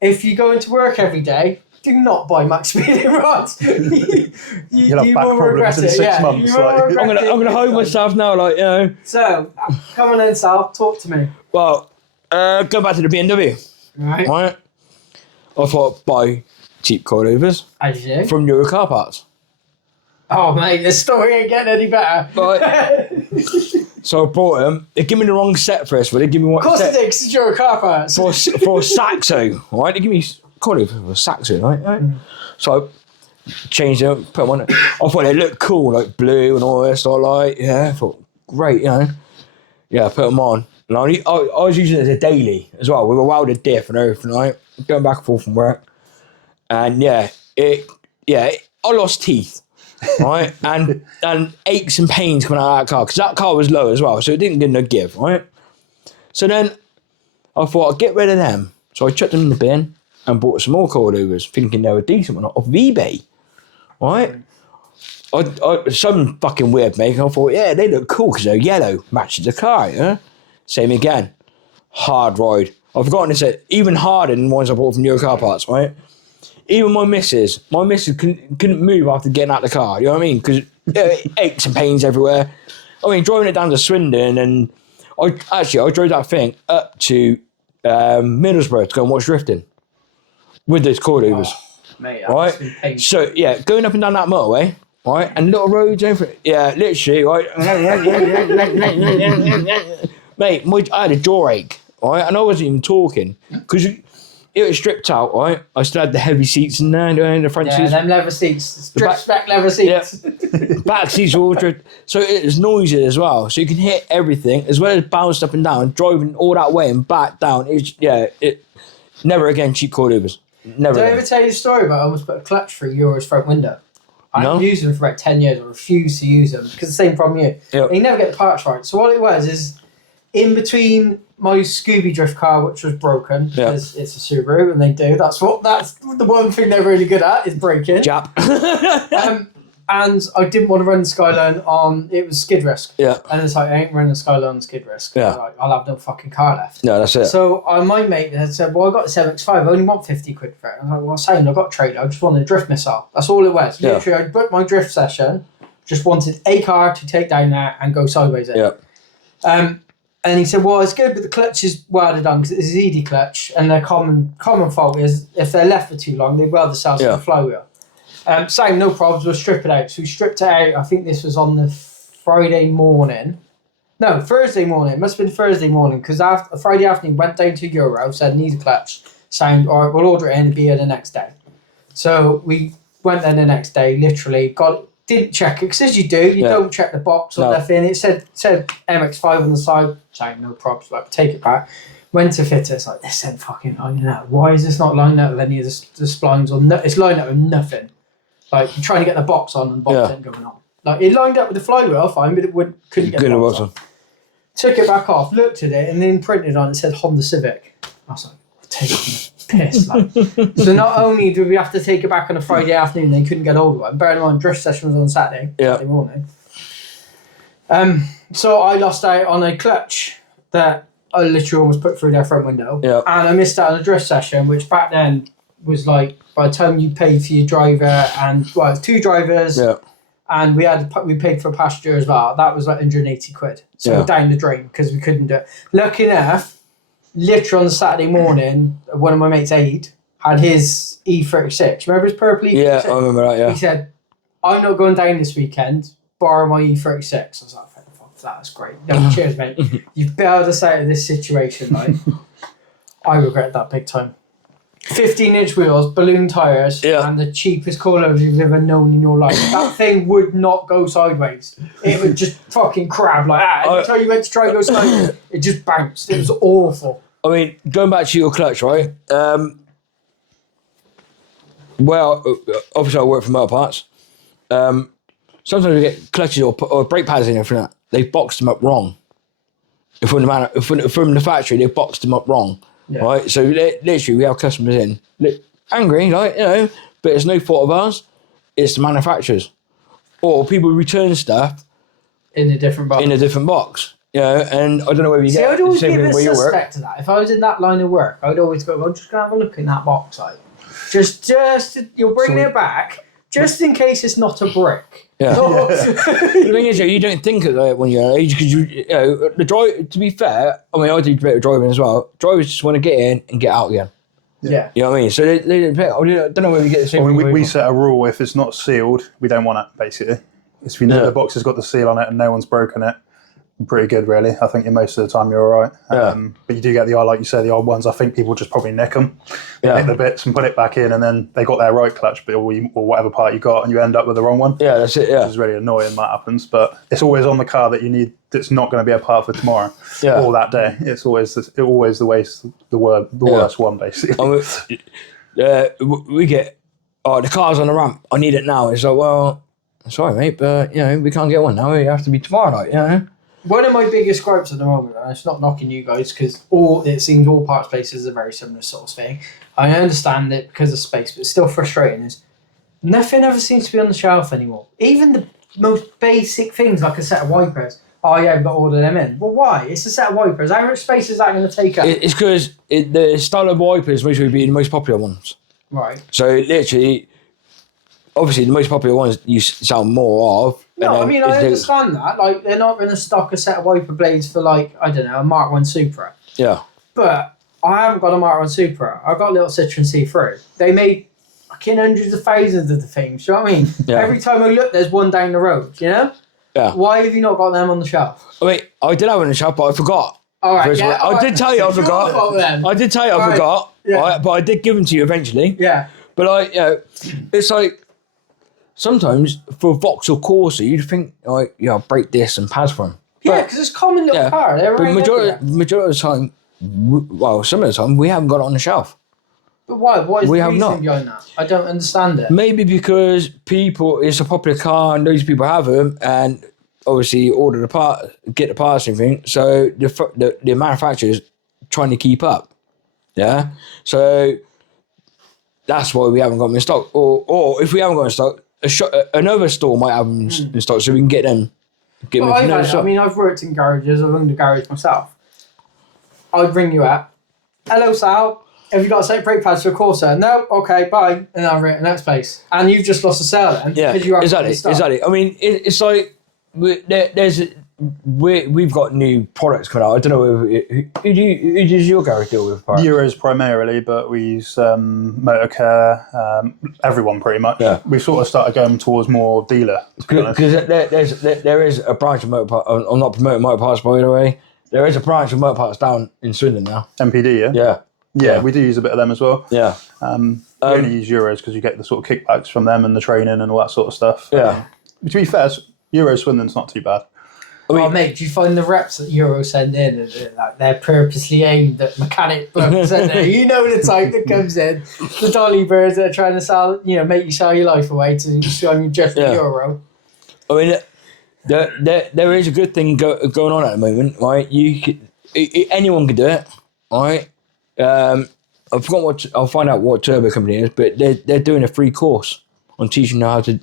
if you go into work every day, do not buy max speed and rods. You'll have back will problems regret in it. 6 months. You will Like. regret it. I'm gonna hold myself now, like, you know. So, come on in, Sal. Talk to me. Well, go back to the BMW. Right. Right. I thought buy cheap coilovers As you do. from Euro Car Parts. Oh, mate, the story ain't getting any better. Right. So I bought them. They give me the wrong set first, but they give me one Of course set it did, 'cause it's your car parts. for a Saxo. Right. They give me coilovers for a Saxo, right? So I changed them, put them on. I thought they looked cool, like blue and all this. So I thought great, you know. Yeah, I put them on. And I was using it as a daily as well with a welded diff and everything, right? Going back and forth from work. And I lost teeth, right? and aches and pains coming out of that car because that car was low as well, so it didn't get no give, right? So then I thought I'd get rid of them. So I chucked them in the bin and bought some more coilovers, thinking they were decent one off eBay, right? I some fucking weird make. I thought, yeah, they look cool because they're yellow, matches the car, yeah? Same again, hard ride. I've forgotten to say, even harder than the ones I bought from Euro Car Parts, right? Even my missus couldn't move after getting out of the car, you know what I mean? Because aches and pains everywhere. I mean, driving it down to Swindon, and I drove that thing up to Middlesbrough to go and watch drifting with those coilovers, Mate, right? So, yeah, going up and down that motorway, right? And little roads, everything. Yeah, literally, right? Mate, I had a jaw ache, right? And I wasn't even talking because it was stripped out, right? I still had the heavy seats in there, in the front Yeah, seats. them leather seats. Drift back leather seats. Back seats were all dripped. So it was noisy as well. So you can hear everything as well as bounced up and down, driving all that way and back down. Never again cheap coilovers. Never Did I again. ever tell you the story about I almost put a clutch through Euro's front window? I haven't used them for about 10 years. I refuse to use them because the same problem you. Yep. And you never get the parts right. So what it was is in between my Scooby Drift car, which was broken because it's a Subaru and they do. That's the one thing they're really good at is braking. Jap. And I didn't want to run the Skyline on, it was skid risk. Yeah. And it's like, I ain't running the Skyline on skid risk. Yeah. Like, I'll have no fucking car left. No, that's it. So my mate had said, well, I got a 7X5, I only want 50 quid for it. I was like, well, same, I got a trailer, I just wanted a drift missile. That's all it was. Yeah. Literally, I booked my drift session, just wanted a car to take down there and go sideways in. Yeah. And he said, well, it's good, but the clutch is welded on because it's a ZD clutch, and their common fault is if they're left for too long, they weld themselves to the flywheel. Same, no problems, we'll strip it out. So we stripped it out, I think this was on the Thursday morning. It must have been Thursday morning, because Friday afternoon, went down to Euro, said, need a clutch. Sound, all right, we'll order it in and be here the next day. So we went there the next day, literally, didn't check it, because as you do, you don't check the box or nothing. It said MX5 on the side, saying no problems, like, take it back. Went to fit it, it's like, this ain't fucking lining up. Why is this not lining up with any of the splines? It's lining up with nothing. Like, you're trying to get the box on and the box ain't going on. Like, it lined up with the flywheel fine, but couldn't get the box on. Took it back off, looked at it, and then printed on it said Honda Civic. I was like, take the piss. Like. So not only did we have to take it back on a Friday afternoon, they couldn't get hold of it. Bearing in mind, drift session was on Saturday morning. So I lost out on a clutch that I literally almost put through their front window. Yeah. And I missed out on a drift session, which back then was like, by the time you paid for your driver and, well, it's 2 drivers, and we paid for a passenger as well, that was like 180 quid. So down the drain, because we couldn't do it. Lucky enough, literally on the Saturday morning, one of my mates, Aid, had his E36. Remember his purple E36? Yeah, I remember that, yeah. He said, I'm not going down this weekend, borrow my E36. I was like, that's great. No, cheers, mate. You've bailed us out of this situation, like. I regret that big time. 15-inch wheels, balloon tyres, and the cheapest coilovers you've ever known in your life. That thing would not go sideways. It would just fucking crab like that. Every time you went to try and go sideways, it just bounced. It was awful. I mean, going back to your clutch, right? Well, obviously I work for motor parts. Sometimes we get clutches or brake pads in everything like that. They've boxed them up wrong. From the factory, they've boxed them up wrong. Yeah. Right, so literally we have customers in angry, like, you know, but it's no fault of ours. It's the manufacturers, or people return stuff in a different box. You know, and I don't know whether you get I'd always the same be a thing bit where you work. suspect to that. If I was in that line of work, I'd always go, I'm just gonna have a look in that box, like, just you're bringing it back just in case it's not a brick. Yeah. The thing is, you don't think of it when you're age because you know the drive. To be fair, I mean, I do a bit of driving as well. Drivers just want to get in and get out again. Yeah. You know what I mean? So they I don't know whether you get the same. We set a rule: if it's not sealed, we don't want it. Basically, if we know the box has got the seal on it and no one's broken it, pretty good, really. I think most of the time you're all right. But you do get the odd, like you said, the odd ones. I think people just probably nick them, nick the bits and put it back in, and then they got their right clutch, but or whatever part you got, and you end up with the wrong one. Yeah, that's it. Yeah, which is really annoying. That happens, but it's always on the car that you need. That's not going to be a part for tomorrow or that day. It's always the worst one, basically. We get the car's on the ramp. I need it now. It's like, well, sorry, mate, but you know we can't get one now. It has to be tomorrow night. You know. One of my biggest gripes at the moment, and it's not knocking you guys, because it seems all parts places are very similar sort of thing. I understand it because of space, but it's still frustrating. Is nothing ever seems to be on the shelf anymore. Even the most basic things like a set of wipers. Oh yeah, I've got to order them in. Well, why? It's a set of wipers. How much space is that going to take up? It's because the style of wipers most would be the most popular ones. Right. So literally, obviously, the most popular ones you sell more of. No, I mean, I understand that. Like, they're not going to stock a set of wiper blades for, like, I don't know, a Mark 1 Supra. Yeah. But I haven't got a Mark 1 Supra. I've got a little Citroen C3. They made fucking hundreds of thousands of the things. Do you know what I mean? Yeah. Every time I look, there's one down the road, you know? Yeah. Why have you not got them on the shelf? I mean, I did have them on the shelf, but I forgot. All right, yeah. I did tell you I forgot. I did tell you I forgot. Yeah. But I did give them to you eventually. Yeah. But, like, you know, it's like, sometimes for Vauxhall Corsa, you'd think, like, I'll break this and pads for them. Yeah, because it's a common little car. They're but majority of the time, well, some of the time, we haven't got it on the shelf. But why? What is We the have reason not. behind that? I don't understand it. Maybe because it's a popular car and those people have them, and obviously order the part, get the parts and everything. So the manufacturer's trying to keep up. Yeah. So that's why we haven't got them in stock. Or if we haven't got them in stock, another store might have them in stock, so we can get them. Well, I've worked in garages. I've owned a garage myself. I'd ring you up. Hello, Sal. Have you got a set brake pads for a Corsa? No. Okay, bye. And I'll ring the next place. And you've just lost a sale then. Yeah, Because you haven't got exactly. any stock. Exactly. I mean, it's like we've got new products coming out. I don't know who does your garage deal with? Products? Euros primarily, but we use Motorcare, everyone pretty much. Yeah. We've sort of started going towards more dealer. Because there is a branch of motor parts. I'm not promoting motor parts, by the way. There is a branch of motor parts down in Swindon now. MPD, yeah? Yeah. Yeah, we do use a bit of them as well. Yeah. We only use Euros because you get the sort of kickbacks from them and the training and all that sort of stuff. Yeah. To be fair, Euro Swindon's not too bad. Oh, mate, do you find the reps that Euro send in, they're purposely aimed at mechanic books, aren't they? You know the type that comes in, the dolly birds that are trying to sell, make you sell your life away to show you just for Euro. I mean, there is a good thing going on at the moment, right? Anyone can do it, right? I forgot I'll find out what turbo company it is, but they're doing a free course on teaching you how to,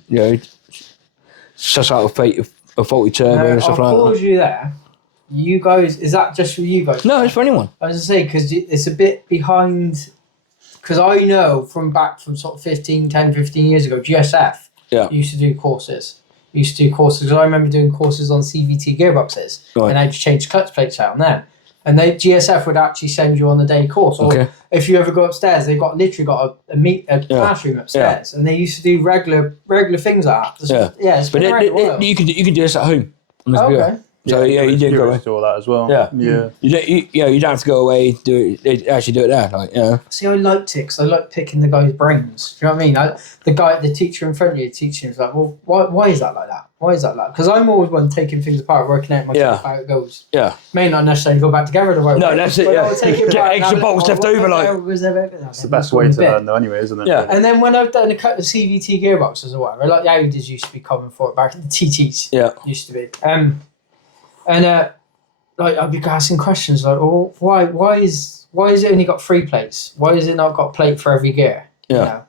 suss out a faulty turbo and stuff I'll like pause that. you there. You guys, is that just for you guys? No, it's for anyone. I was going to say, because it's a bit behind, because I know from sort of 10, 15 years ago, GSF used to do courses. Because I remember doing courses on CVT gearboxes, and I just changed clutch plates out on them. And GSF would actually send you on a day course. Or if you ever go upstairs, they've literally got a classroom upstairs, and they used to do regular things like that. It's but you can do this at home on the computer. So you didn't go away. Do all that as well. Yeah. You don't have to go away. They actually do it there. See, I liked it because I like picking the guy's brains. Do you know what I mean? The teacher in front of you teaching is like, well, why is that like that? Why is that like? Because I'm always one taking things apart, working out myself how it goes. Yeah. May not necessarily go back together the right way. No, that's it. I'll take it Get back extra bolts left over, It's the best way to learn, though, anyway, isn't it? Yeah. And then when I've done a couple of CVT gearboxes or whatever, like the Audis used to be common for it back, the TTs used to be. I'd be asking questions like, "Oh, why is it only got 3 plates? Why has it not got a plate for every gear?" Yeah.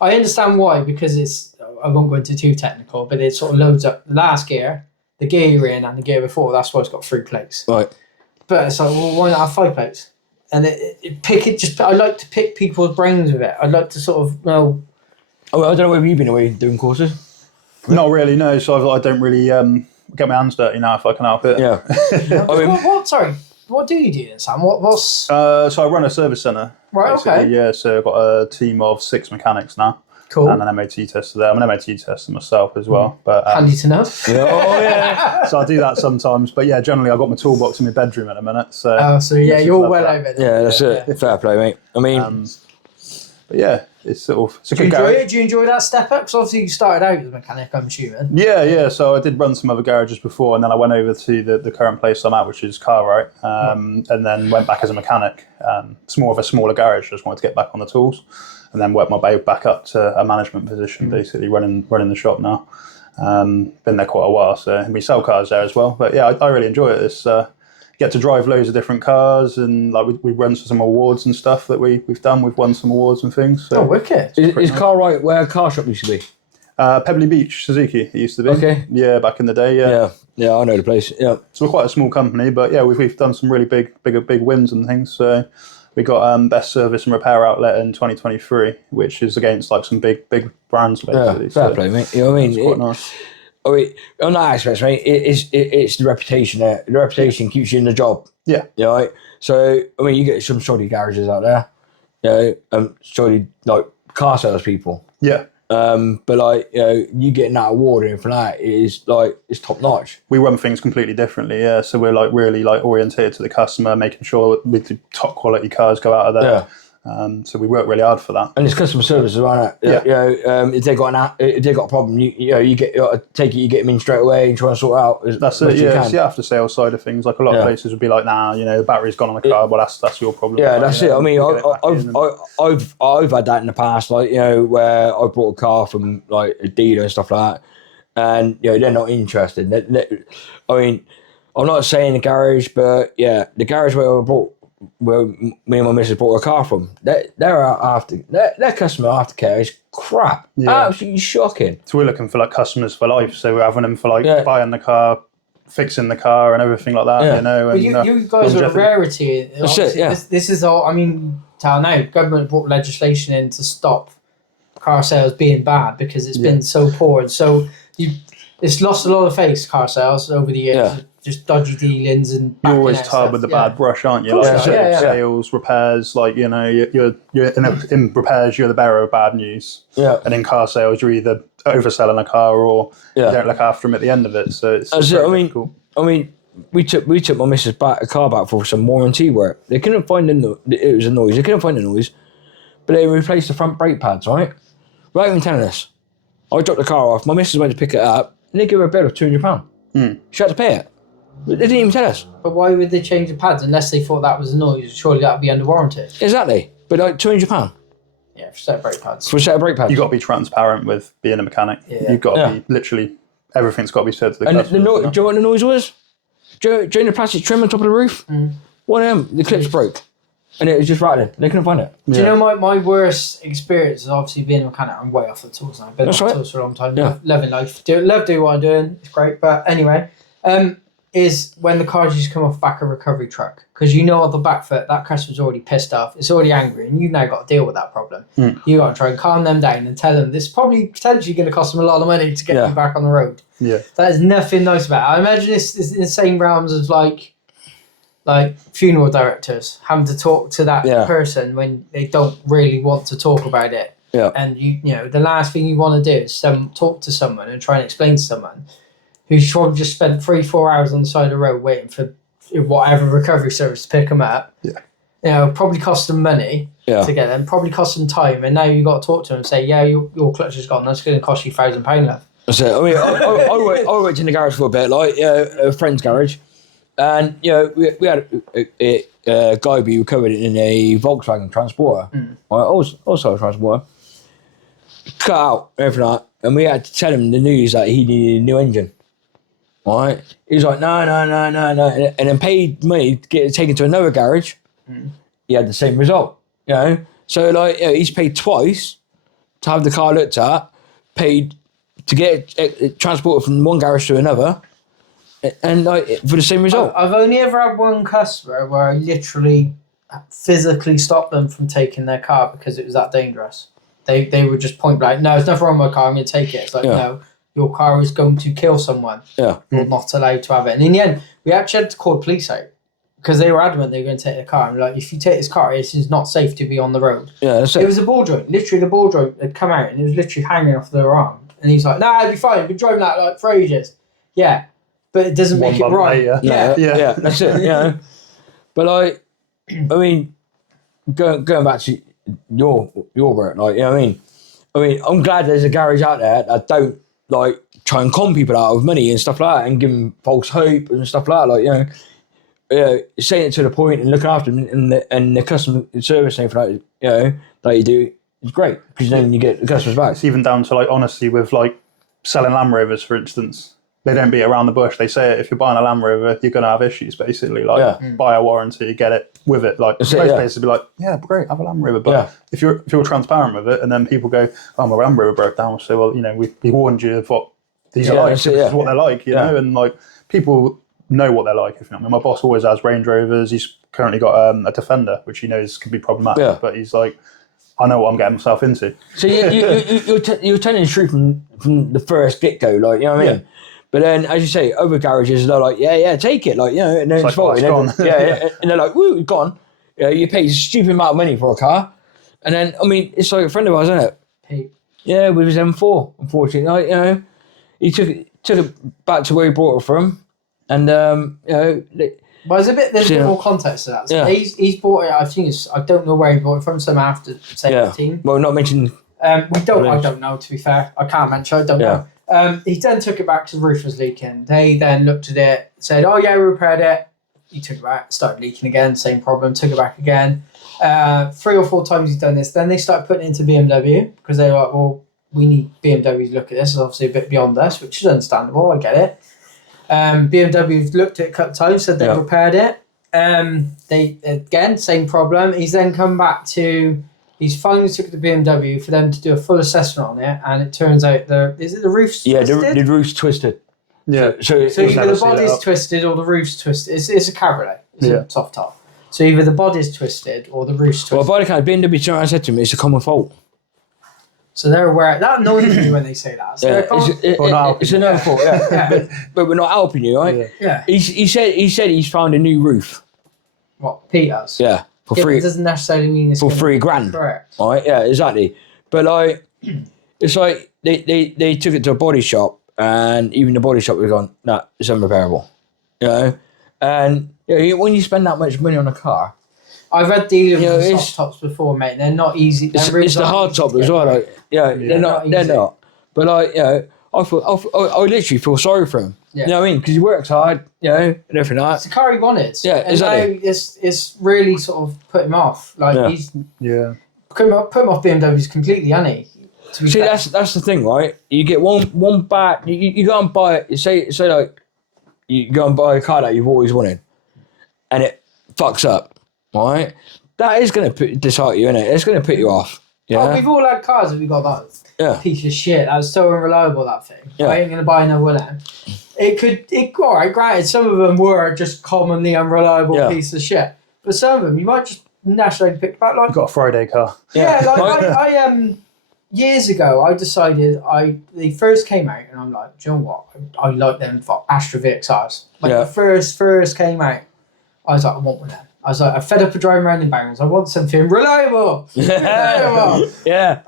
I understand why, because I won't go into too technical, but it sort of loads up the last gear, the gear you're in, and the gear before. That's why it's got 3 plates. Right. But it's like, well, why not have 5 plates? And I like to pick people's brains with it. I'd like to sort of know. Oh, I don't know whether you've been away doing courses. Not really, no. So I don't really get my hands dirty now if I can help it. Yeah. What do you do then, Sam? What's... So I run a service centre. Right, basically. okay. Yeah, so I've got a team of 6 mechanics now. Cool. And an MOT tester there. I'm an MOT tester myself as well. But handy to know. So I do that sometimes. But yeah, generally I've got my toolbox in my bedroom at the minute. So you're well over there. Yeah, that's it. Fair play, mate. I mean... but yeah, it's a good Do you enjoy that step up? Because obviously you started out as a mechanic, I'm assuming. Yeah. So I did run some other garages before, and then I went over to the current place I'm at, which is Cartwright, and then went back as a mechanic. It's more of a smaller garage. Just wanted to get back on the tools, and then worked my way back up to a management position, basically running the shop now. Been there quite a while, so we sell cars there as well. But yeah, I really enjoy it. It's get to drive loads of different cars, and like we run some awards and stuff that we've done. We've won some awards and things. So. Oh, wicked! Is Cartwright where a car shop used to be? Pebbly Beach, Suzuki. It used to be. Okay. Yeah, back in the day. Yeah, I know the place. Yeah. So we're quite a small company, but yeah, we've done some really big wins and things. So we got best service and repair outlet in 2023, which is against like some big brands basically. Yeah, fair play, mate. You know what I mean? It's quite nice. On that aspect, right? It's the reputation there. The reputation keeps you in the job. Yeah. You know, right? So I mean, you get some shoddy garages out there. You know, shoddy like car sales people. Yeah. But like, you getting that award and for that is like it's top notch. We run things completely differently, so we're like really like orientated to the customer, making sure with the top quality cars go out of there. So we work really hard for that. And it's customer service as well, isn't it? Yeah. You know, if they got if they got a problem, you get take it, you get them in straight away and try and sort it out. That's it. Yeah, it's the after sales side of things. Like a lot of places would be like, nah, you know, the battery's gone on the car. Well, that's your problem. Yeah, that's it. I mean, I've had that in the past, like, you know, where I bought a car from like a dealer and stuff like that, and you know they're not interested. I mean, I'm not saying the garage, but yeah, the garage where me and my missus bought a car from, their customer aftercare is crap. Absolutely shocking. So we're looking for like customers for life. So we're having them for like buying the car, fixing the car, and everything like that. You know, and you guys are a rarity. That's it, yeah. This is all. I mean, till now, government brought legislation in to stop car sales being bad because it's been so poor, and so it's lost a lot of face, car sales, over the years. Yeah. Just dodgy dealings and you're always tarred with the bad brush, aren't you? Like sales, repairs, like, you know, you're in repairs, you're the bearer of bad news. Yeah. And in car sales, you're either overselling a car or you don't look after them at the end of it. So it's difficult. I mean, we took my missus a car back for some warranty work. They couldn't find it was a noise. They couldn't find the noise, but they replaced the front brake pads, right? Without even telling us. I dropped the car off. My missus went to pick it up, and they gave her a bill of £200. She had to pay it. They didn't even tell us. But why would they change the pads unless they thought that was a noise? Surely that would be under warranty. Exactly. But like £200. Yeah, for a set of brake pads. For a set of brake pads. You've got to be transparent with being a mechanic. Yeah. You've got to be literally, everything's got to be said to the customer. And do you know what the noise was? Do you know the plastic trim on top of the roof? One of them, the clips broke. And it was just rattling. They couldn't find it. Do you know my worst experience is obviously being a mechanic. I'm way off the tools now. I've been off the tools for a long time. Yeah. Loving life. Love doing what I'm doing. It's great. But anyway, is when the cars used to come off the back of a recovery truck. Because you know on the back foot, that customer's already pissed off. It's already angry. And you've now got to deal with that problem. You got to try and calm them down and tell them this is probably potentially going to cost them a lot of money to get you back on the road. Yeah. That is nothing nice about it. I imagine it's in the same realms as like funeral directors having to talk to that person when they don't really want to talk about it. Yeah. And you know, the last thing you want to do is talk to someone and try and explain to someone who's probably just spent 3-4 hours on the side of the road waiting for whatever recovery service to pick them up. Yeah. You know, probably cost them money to get them, probably cost them time, and now you've got to talk to them and say, yeah, your clutch is gone, that's going to cost you £1,000 left. That's it. I mean, I worked in the garage for a bit, like a friend's garage. And, you know, we had a guy who covered it in a Volkswagen Transporter. Also a Transporter. Cut out, everything like that. And we had to tell him the news that he needed a new engine. Right? He was like, no. And then paid money to get it taken to another garage. He had the same result, you know? So, like, he's paid twice to have the car looked at, paid to get it transported from one garage to another. And like for the same result. I've only ever had one customer where I literally physically stopped them from taking their car because it was that dangerous. They would just point blank, no, there's nothing wrong with my car, I'm going to take it. It's like, no, your car is going to kill someone. Yeah. You're not allowed to have it. And in the end, we actually had to call the police out because they were adamant they were going to take the car. And we're like, if you take this car, it is not safe to be on the road. Yeah, that's it. It was a ball joint. Literally, the ball joint had come out and it was literally hanging off their arm. And he's like, no, it'll be fine. We've been driving that like for ages. Yeah. But it doesn't make it right. Yeah, that's it. Yeah, but like, I mean, going back to your work, like, you know what I mean, I'm glad there's a garage out there that don't like try and con people out of money and stuff like that, and give them false hope and stuff like that. Like, you know, saying it to the point and looking after them and the customer service and everything, like, you know, that you do is great because then you get the customers back. It's even down to like honesty with like selling Land Rovers, for instance. They don't beat around the bush. They say if you're buying a Land Rover, you're going to have issues, basically. Like, buy a warranty, get it with it. Like, most places would be like, yeah, great, have a Land Rover. But if you're transparent with it, and then people go, oh, my Land Rover broke down, so, well, you know, we warned you of what these are like. This is what they're like, you know? And, like, people know what they're like. If you know what I mean. My boss always has Range Rovers. He's currently got a Defender, which he knows can be problematic. But he's like, I know what I'm getting myself into. So you're telling the truth from the first get-go, like, you know what I mean? But then, as you say, other garages, they're like, yeah, take it. Like, you know, and then it's like, gone. And they're like, woo, it's gone. You pay a stupid amount of money for a car. And then, I mean, it's like a friend of ours, isn't it? Pete. Yeah, with his M4, unfortunately. Like, you know, he took it back to where he brought it from. And, you know, But there's a bit Yeah. more context to that. So Yeah. he's bought it. I think I don't know where he bought it from. Some after say Yeah. the team. Well, not mentioning. I Brilliant. don't know. To be fair, I can't mention. I don't Yeah. know. He then took it back to the roof was leaking. They then looked at it, said, "Oh yeah, we repaired it." He took it back, started leaking again. Same problem. Took it back again. 3 or 4 times he's done this. Then they started putting it into BMW because they're like, "Well, we need BMW to look at this. It's obviously a bit beyond us," which is understandable. I get it. BMW looked at it a couple of times, said they repaired it. They again same problem. He's then come back to. He's finally took it to BMW for them to do a full assessment on it, and it turns out the roof's twisted? The roof's twisted. Yeah. So either the body's twisted or the roof's twisted. It's a cabriolet. It's a soft top. So either the body's twisted or the roof's twisted. Well, by the kind of BMW, I said to him, it's a common fault. So they're aware. That annoys me when they say that. So It's another fault. Yeah. But we're not helping you, right? Yeah. He said he's found a new roof. What Peter's? Yeah, for Yeah, free. it doesn't necessarily mean it's For gonna- $3,000. Correct. Right? Yeah, exactly. But like, it's like they took it to a body shop, and even the body shop was gone, no, it's unrepairable. You know, and when you spend that much money on a car, I've had dealings with it's- soft tops before, mate. They're not easy. it's the hard top as well. Like, they're not. They're easy. not. But like, I literally feel sorry for him. Yeah. You know what I mean? Because he works hard, and everything like It's that. the car he wanted. Yeah, and exactly. now it's really sort of put him off. Like Yeah. he's Yeah. put him off BMWs completely, hasn't he? To be See, fair. that's the thing, right? You get one back. You go and buy it. Say like you go and buy a car that you've always wanted, and it fucks up, right? That is going to dishearten you, innit? It's going to put you off. Yeah. Oh, we've all had cars that we got that Yeah. piece of shit. That was so unreliable, that thing. Yeah. I ain't going to buy another one then. All right, granted, some of them were just commonly unreliable Yeah. piece of shit. But some of them, you might just naturally pick back. Like, Got a Friday car. yeah, like Right. I years ago, I decided they first came out, and I'm like, do you know what? I like them for Astra VXRs. Like Yeah. the first came out, I was like, I want one of them. I was like, I'm fed up of driving around in barrels. I want something reliable. Reliable. Yeah.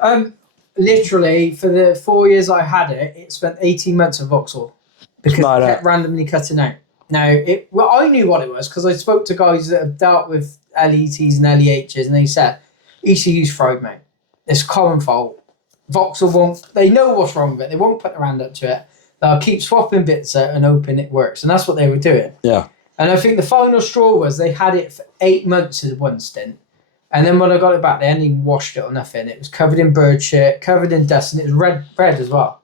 Literally, for the 4 years I had it, it spent 18 months at Vauxhall because Mad, it kept randomly cutting out. Now, I knew what it was because I spoke to guys that have dealt with LETs and LEHs, and they said, ECU's fried, mate. It's a common fault. Vauxhall won't, they know what's wrong with it. They won't put their hand up to it. They'll keep swapping bits out and hoping it works. And that's what they were doing. Yeah. And I think the final straw was they had it for 8 months in one stint. And then when I got it back, they hadn't even washed it or nothing. It was covered in bird shit, covered in dust, and it was red as well.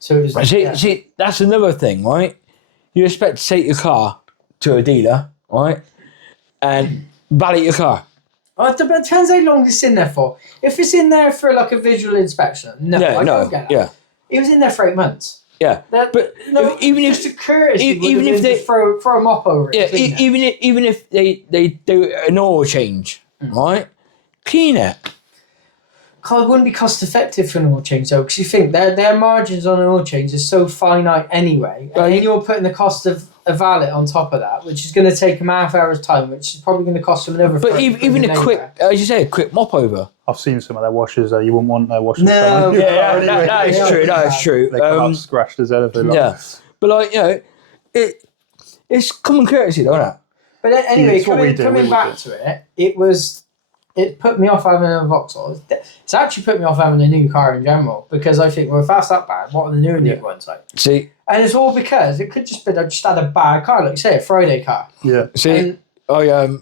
So it was. See, that's another thing, right? You expect to take your car to a dealer, right, and valet your car. Oh, it depends how long it's in there for. If it's in there for like a visual inspection, I don't get that. Yeah. It was in there for 8 months. Yeah. But even if just a courtesy, even if they throw a mop over it. yeah, clean it. even if they do an oil change, right, clean it. God, it wouldn't be cost effective for an oil change though, because you think their margins on an oil change are so finite anyway, and then you're putting the cost of a valet on top of that, which is going to take them half hour's time, which is probably going to cost them another. But even a quick, as you say, a quick mop over. I've seen some of their washers though. You wouldn't want their washers. No, coming. That is true. That is true. They come up scratched as anything. Like. Yeah, but like it's common courtesy, though, isn't it? But anyway, it's what we do, coming we back to it put me off having a Vauxhall. It's actually put me off having a new car in general because I think, well, if that's that bad, what are the new ones like? See, and it's all because it could just be I just had a bad car, like you say, a Friday car. Yeah. see, I'm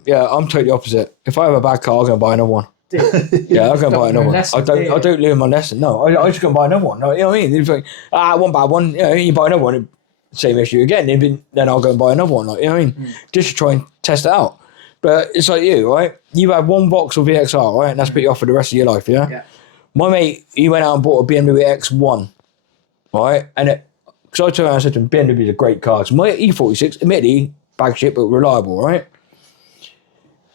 totally opposite. If I have a bad car, I'm gonna buy another one. Dude, Yeah, I'm gonna buy another one. lesson, I don't learn my lesson. No, I just gonna buy another one. Like, you know what I mean? It's like one bad one. You buy another one, same issue again. Then I'll go and buy another one. Like, you know what I mean? Just to try and test it out. But it's like you, right? You had one Vauxhall VXR, right? And that's put you off for the rest of your life, yeah? Yeah. My mate, he went out and bought a BMW X1, right? And because I turned around and said to him, BMW is a great car. So my E46, admittedly, bag shit, but reliable, right?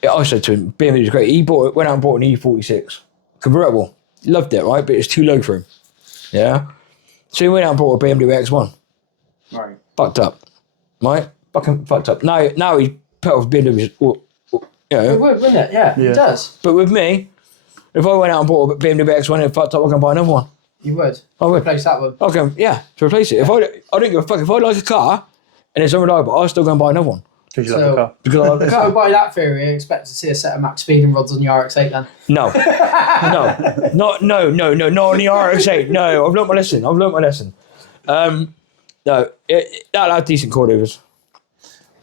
Yeah, I said to him, BMW is great. He went out and bought an E46, convertible. Loved it, right? But it's too low for him. Yeah? So he went out and bought a BMW X1. Right. Fucked up, right? Fucking fucked up. Now he's put off BMW. It would, wouldn't it? Yeah, Yeah. it does. But with me, if I went out and bought a BMW X1 and fucked up, I'm going to buy another one. You would. I would. Replace that one. Okay, yeah, to replace it. If I don't give a fuck, if I like a car and it's unreliable, I'm still going to buy another one. Because you love the car. Because I love the So car. by that theory, I expect to see a set of max speeding rods on your RX-8 then. No, not on the RX-8. No, I've learnt my lesson. No, that had decent cordovers.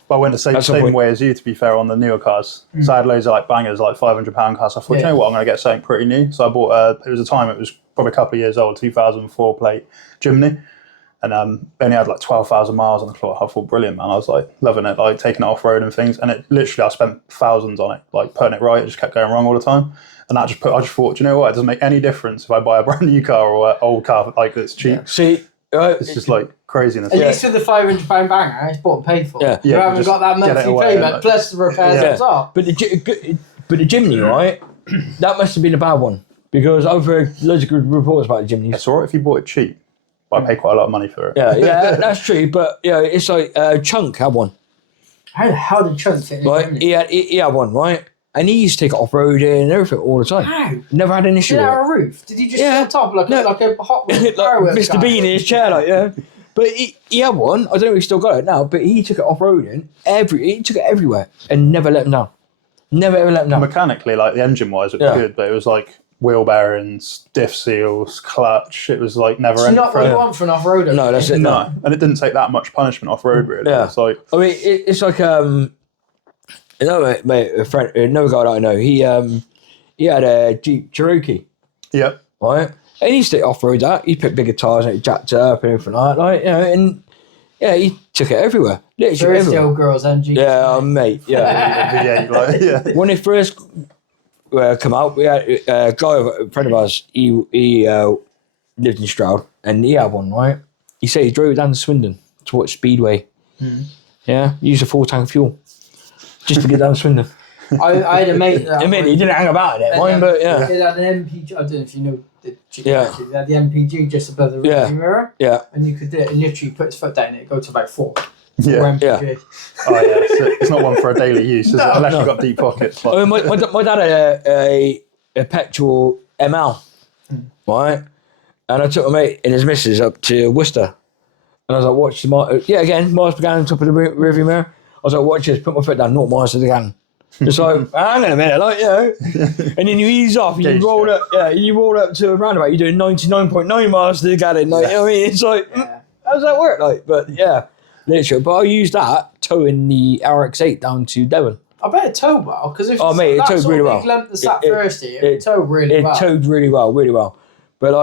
But I went the same That's the point. way as you, to be fair, on the newer cars. So I had loads of like bangers, like £500 cars. I thought, you know what, I'm going to get something pretty new. So I bought it was probably a couple of years old, 2004 plate Jimny. And only had like 12,000 miles on the clock. I thought, brilliant, man. I was like loving it, like taking it off road and things. And it literally, I spent thousands on it, like putting it right. It just kept going wrong all the time. And I just thought, do you know what? It doesn't make any difference if I buy a brand new car or an old car like it's cheap. Yeah. See, it's just like craziness. At least with the £500 banger, it's bought and paid for. Yeah. You Yeah, haven't just got that get it monthly away payment and, plus the repairs Yeah. on top. but the Jimny, right? That must have been a bad one because I've heard loads of good reports about the Jimnys. It's all right if you bought it cheap, but I paid quite a lot of money for it. Yeah, that's true. But it's like Chunk had one. How the hell did Chunk fit in? Right, he had one, right? And he used to take it off road and everything all the time. How? Never had an issue Did it with have it. a roof? Did he just Yeah. sit on top like a Hot Wheels Like fireworks Mr. guy? Bean in his chair, like But he had one. I don't know if he's still got it now. But he took it off roading. He took it everywhere and never let him down. Never ever let him down. Mechanically, like the engine wise, it was good, but it was like wheel bearings, diff seals, clutch. It was like never It's ending. not what you want for an off-roader. No, that's it. No, and it didn't take that much punishment off road, really. Yeah. It's like, I mean, it's like another mate, a friend, another guy that I know. He had a Jeep Cherokee, yep. right? And he used to off road that. He put bigger tires and it jacked it up and everything like and he took it everywhere. Literally There is the everywhere. old girls MG. Yeah, mate. Yeah. Yeah. When they first come out, we had a guy, a friend of ours. He lived in Stroud, and he had one. Right? He said he drove it down to Swindon to watch Speedway. Yeah, used a full tank of fuel just to get down to Swindon. I had a mate that I mean, he didn't hang about in it, mind, but yeah, It had an MPG. I don't know if you know the Jeep. Yeah. It had the MPG just above the Yeah. rearview mirror, yeah. and you could do it and literally put his foot down and it go to about 4 Yeah. MPG. Oh, yeah. It's not one for a daily use, is it? Unless No. you've got deep pockets. Like, I mean, my dad had a petrol ML, right? And I took my mate and his missus up to Worcester. And I was like, watch the miles per gallon on top of the rearview mirror. I was like, watch this, put my foot down, 0 miles to the gallon. It's like, hang on a minute, like, and then you ease off, and you Gauge roll up to a roundabout, you're doing 99.9 miles to the gallon, like, you know what I mean? It's like, how does that work? Like, but yeah, literally. But I used that towing the RX-8 down to Devon. I bet it towed well because if Oh, mate, it that towed sort really of well. big lump that sat It- thirsty, it towed really It well. towed really well. But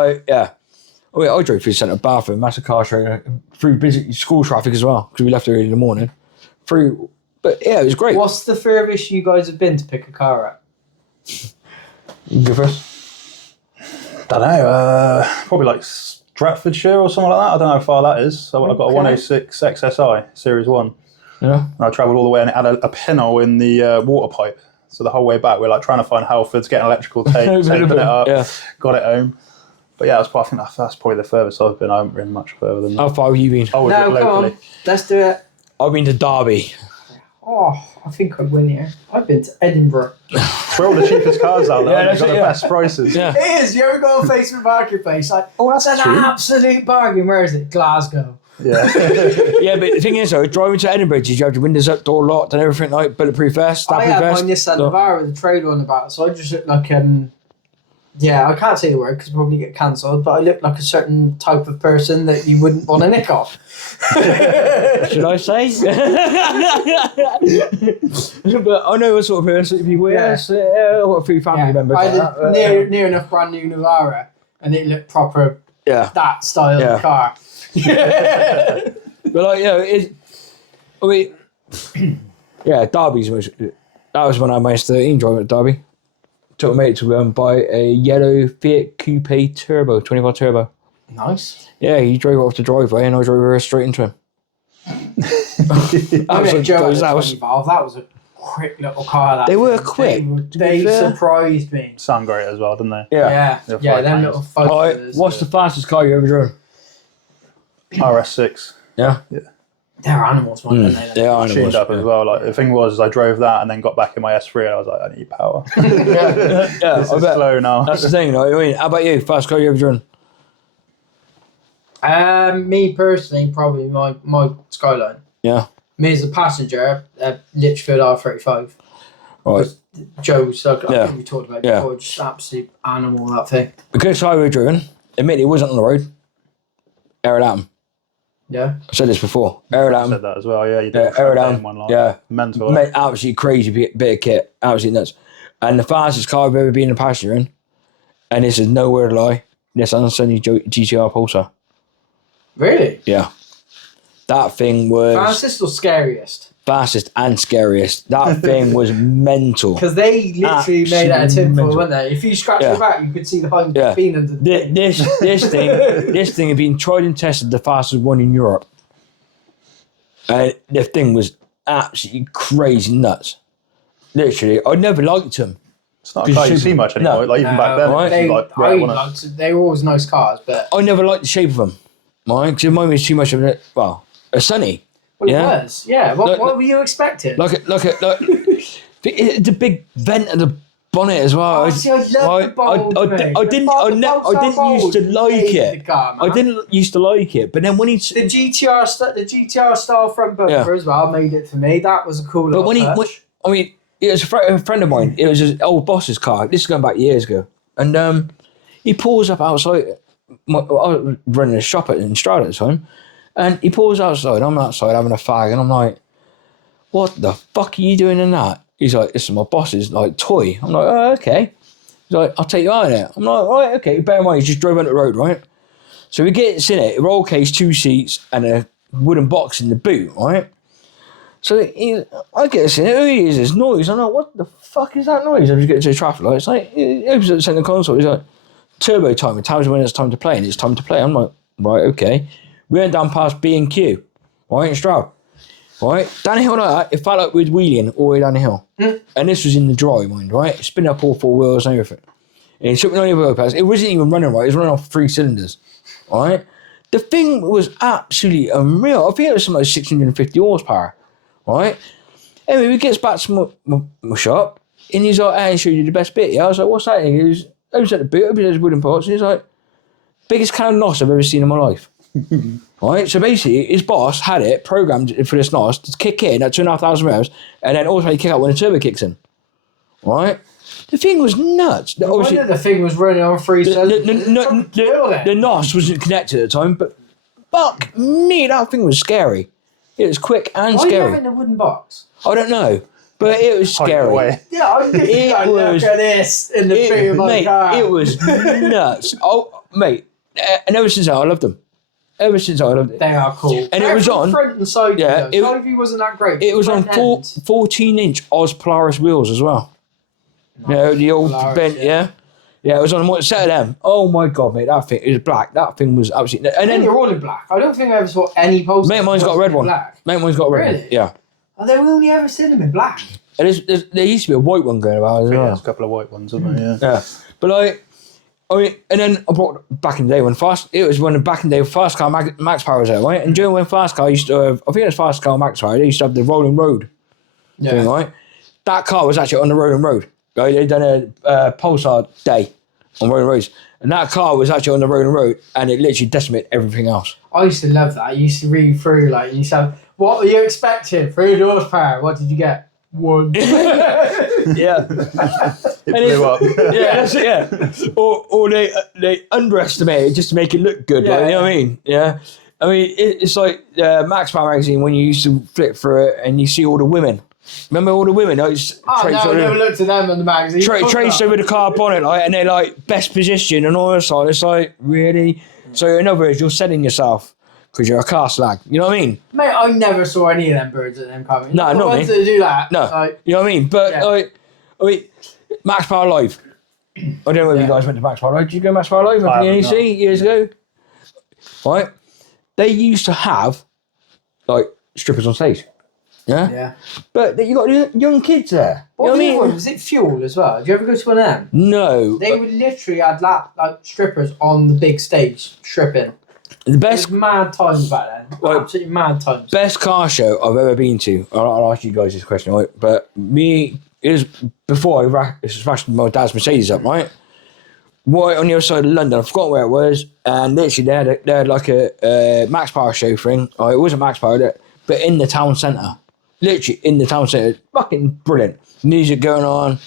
I drove through centre Bath, massive car trailer, through busy school traffic as well, because we left early in the morning. But yeah, it was great. What's the furthest you guys have been to pick a car up? You go first. I don't know, probably like Stratfordshire or something like that. I don't know how far that is. So I've got a Okay. 106 XSI Series 1. Yeah. And I travelled all the way and it had a pinhole in the water pipe. So the whole way back, we're like trying to find Halfords, getting electrical tape, taping it up, Yeah. got it home. But yeah, I think that's probably the furthest I've been. I haven't been much further than that. How far have you been? I was No, come locally. on, let's do it. I've been to Derby. Oh, I think I'd win here. I've been to Edinburgh. We're all the cheapest cars out there. Yeah, They've that's got it, the yeah. best prices. Yeah. It is. You ever go on Facebook Marketplace? Like, that's it's an true. absolute bargain. Where is it? Glasgow. Yeah. Yeah, but the thing is, though, driving to Edinburgh, did you have the windows up, door locked, and everything like bulletproof vest, I stab-proof had vest? my Nissan Navara with a trailer on the back, so I just looked like yeah, I can't say the word because it'll probably get cancelled, but I looked like a certain type of person that you wouldn't want to nick off. Should I say? But I know what sort of person people. Yeah. Yes, what a few family members. I like had that, a but, near enough brand new Navara, and it looked proper yeah. that style Yeah. of car. But I mean, yeah, Derby's that was when I managed to driving at Derby. Took a mate to buy a yellow Fiat Coupe Turbo, 25 Turbo. Nice. Yeah, he drove off the driveway and I drove her straight into him. I met Joe at his the house. 25. That was a quick little car. That They were thing. quick, to be They fair. surprised me. Sound great as well, didn't they? Yeah. Yeah, Yeah, them fine. little All right, fighters. what's the fastest car you ever drove? RS6. Yeah. They're animals, weren't they? Yeah, I know. Tuned up as well. Like the thing was, I drove that and then got back in my S3 and I was like, I need power. Yeah, This I is bet. slow now. That's the thing, though. I mean, how about you? Fastest car you ever driven? Me personally, probably my Skyline. Yeah. Me as a passenger, Litchfield R35. Right. Joe's, I Yeah. think we talked about it Yeah. before, just absolute animal, that thing. Because highway driven, admittedly, it wasn't on the road. Aerodam. Yeah. I said this before. I Aerodam. said that as well. Yeah, you did. Yeah, Aerodam. One line. Yeah. Mental. Mate, absolutely crazy bit of kit. Absolutely nuts. And the fastest car I've ever been a passenger in, and this is nowhere to lie, Nissan Sunny GTR Pulsar. Really? Yeah. That thing was Fastest or scariest? fastest and scariest. That thing was mental. Because they literally made out of Absolutely tinfoil, mental. weren't they? If you scratch Yeah. the back, you could see the Honda Yeah. being under the thing. This thing had been tried and tested the fastest one in Europe. And the thing was absolutely crazy nuts. Literally, I never liked them. It's not a car you see much anymore. No. Like even back then, Right. it was like, They were always nice cars, but I never liked the shape of them. Right? Because it reminded me too much of a Sunny. well, Yeah. it was. Yeah. What, Look- what were you expecting? Like the big vent of the bonnet as well. Oh, see, I love the bold, I mate. didn't The used to bold like made it. the car, man. I didn't used to like it, but then when he The GTR style front bumper as well made it for me. That was a cool. but when touch. I mean, it was a friend of mine. It was his old boss's car. This is going back years ago, and he pulls up outside. I was running a shop in Strada at the time, and he pulls outside. I'm outside having a fag, and I'm like, "What the fuck are you doing in that?" He's like, "This is my boss's like toy." I'm like, "Oh, okay." He's like, "I'll take you out in it." I'm like, "Right, okay." Bear in mind, he just drove on the road, right? So he gets in it, a roll case, 2 seats, and a wooden box in the boot, right? So I get in it. Who is this noise? I'm like, "What the fuck is that noise?" I just get to the traffic light. It's like, he opens up the centre console. He's like, "Turbo time. It tells you when it's time to play, and it's time to play." I'm like, "Right, okay." We went down past B&Q, right, in Stroud. Right, down the hill like that, it felt like we were wheeling all the way down the hill. And this was in the dry, mind, right? Spinning up all 4 wheels and everything. And it took me on the overpass. It wasn't even running right, it was running off 3 cylinders. Right? The thing was absolutely unreal. I think it was something like 650 horsepower. Right? Anyway, he gets back to my shop, and he's like, "Hey, I showed you the best bit." Yeah, I was like, "What's that?" He goes, "Opens at the boot, opens at his wooden parts," and he's like, "Biggest can of NOS I've ever seen in my life." Right, so basically, his boss had it programmed for this NOS to kick in at 2,500 revs, and then also kick out when the turbo kicks in. Right, the thing was nuts. No wonder the thing was running on 3 cylinders. The NOS wasn't connected at the time, but fuck me, that thing was scary. It was quick and Why are you scary. having a wooden box? I don't know, but it was scary. Yeah, I'm looking like, was- look at this in the boot of my Mate, car. it was nuts. Oh, mate, and ever since I loved them. Ever since I loved it. They are cool. And it was on- front and side. Yeah, Yeah, side view wasn't that great. It was on Front end. 14-inch Oz Polaris wheels as well. You know, the old Polaris, bent, yeah. Yeah, it was on one set of them. Oh my god, mate, that thing, it was black. That thing was absolutely... And I think then, they're all in black. I don't think I ever saw any posters. mate, mine's got a red one. Black. Mate, mine's got a red one. Really? Yeah. Oh, they've only ever seen them in black. And there used to be a white one going about as Yeah, well. there's a couple of white ones, isn't there? Yeah. Yeah. But like, I mean, and then I brought back in the day when back in the day Fast Car Max Power was there, right? And during when Fast Car used to have, I think it was Fast Car Max Power, they used to have the Rolling Road thing, right? That car was actually on the Rolling Road. Right? They'd done a Pulsar day on Rolling Roads. And that car was actually on the Rolling Road, and it literally decimated everything else. I used to love that. I used to read through, like, you used to have, what were you expecting? 3 horsepower. What did you get? 1. Yeah. It blew up. Yeah, that's it, yeah. Or they underestimate it just to make it look good. Yeah, like, you know yeah. what I mean? Yeah. I mean, it's like Max Power magazine when you used to flip through it and you see all the women. Remember all the women? Oh, no, I never looked at them in the magazine. Traced over the car bonnet, like, and they're like best position and all that side. It's like, really? So in other words, you're selling yourself because you're a car slag. You know what I mean? Mate, I never saw any of them birds at them coming. No, the not ones me. that do that. No. Like, You know what I mean? But, Yeah. like, I mean, Max Power Live. I don't know if you guys went to Max Power Live. Did you go to Max Power Live at the haven't, NEC years ago? Right? They used to have, like, strippers on stage. Yeah? yeah. But you got young kids there. What you know was what I the mean? other one? Was it Fuel as well? Did you ever go to one of them? No. They would literally had like strippers on the big stage stripping. The It best was mad times back then. Like, Absolutely mad times. best car show I've ever been to. I'll ask you guys this question, right? But it was before I smashed my dad's Mercedes up, right? Right on the other side of London, I forgot where it was, and literally they had like a Max Power show thing. Oh, it wasn't Max Power, but in the town centre. Literally in the town centre. Fucking brilliant. Music going on.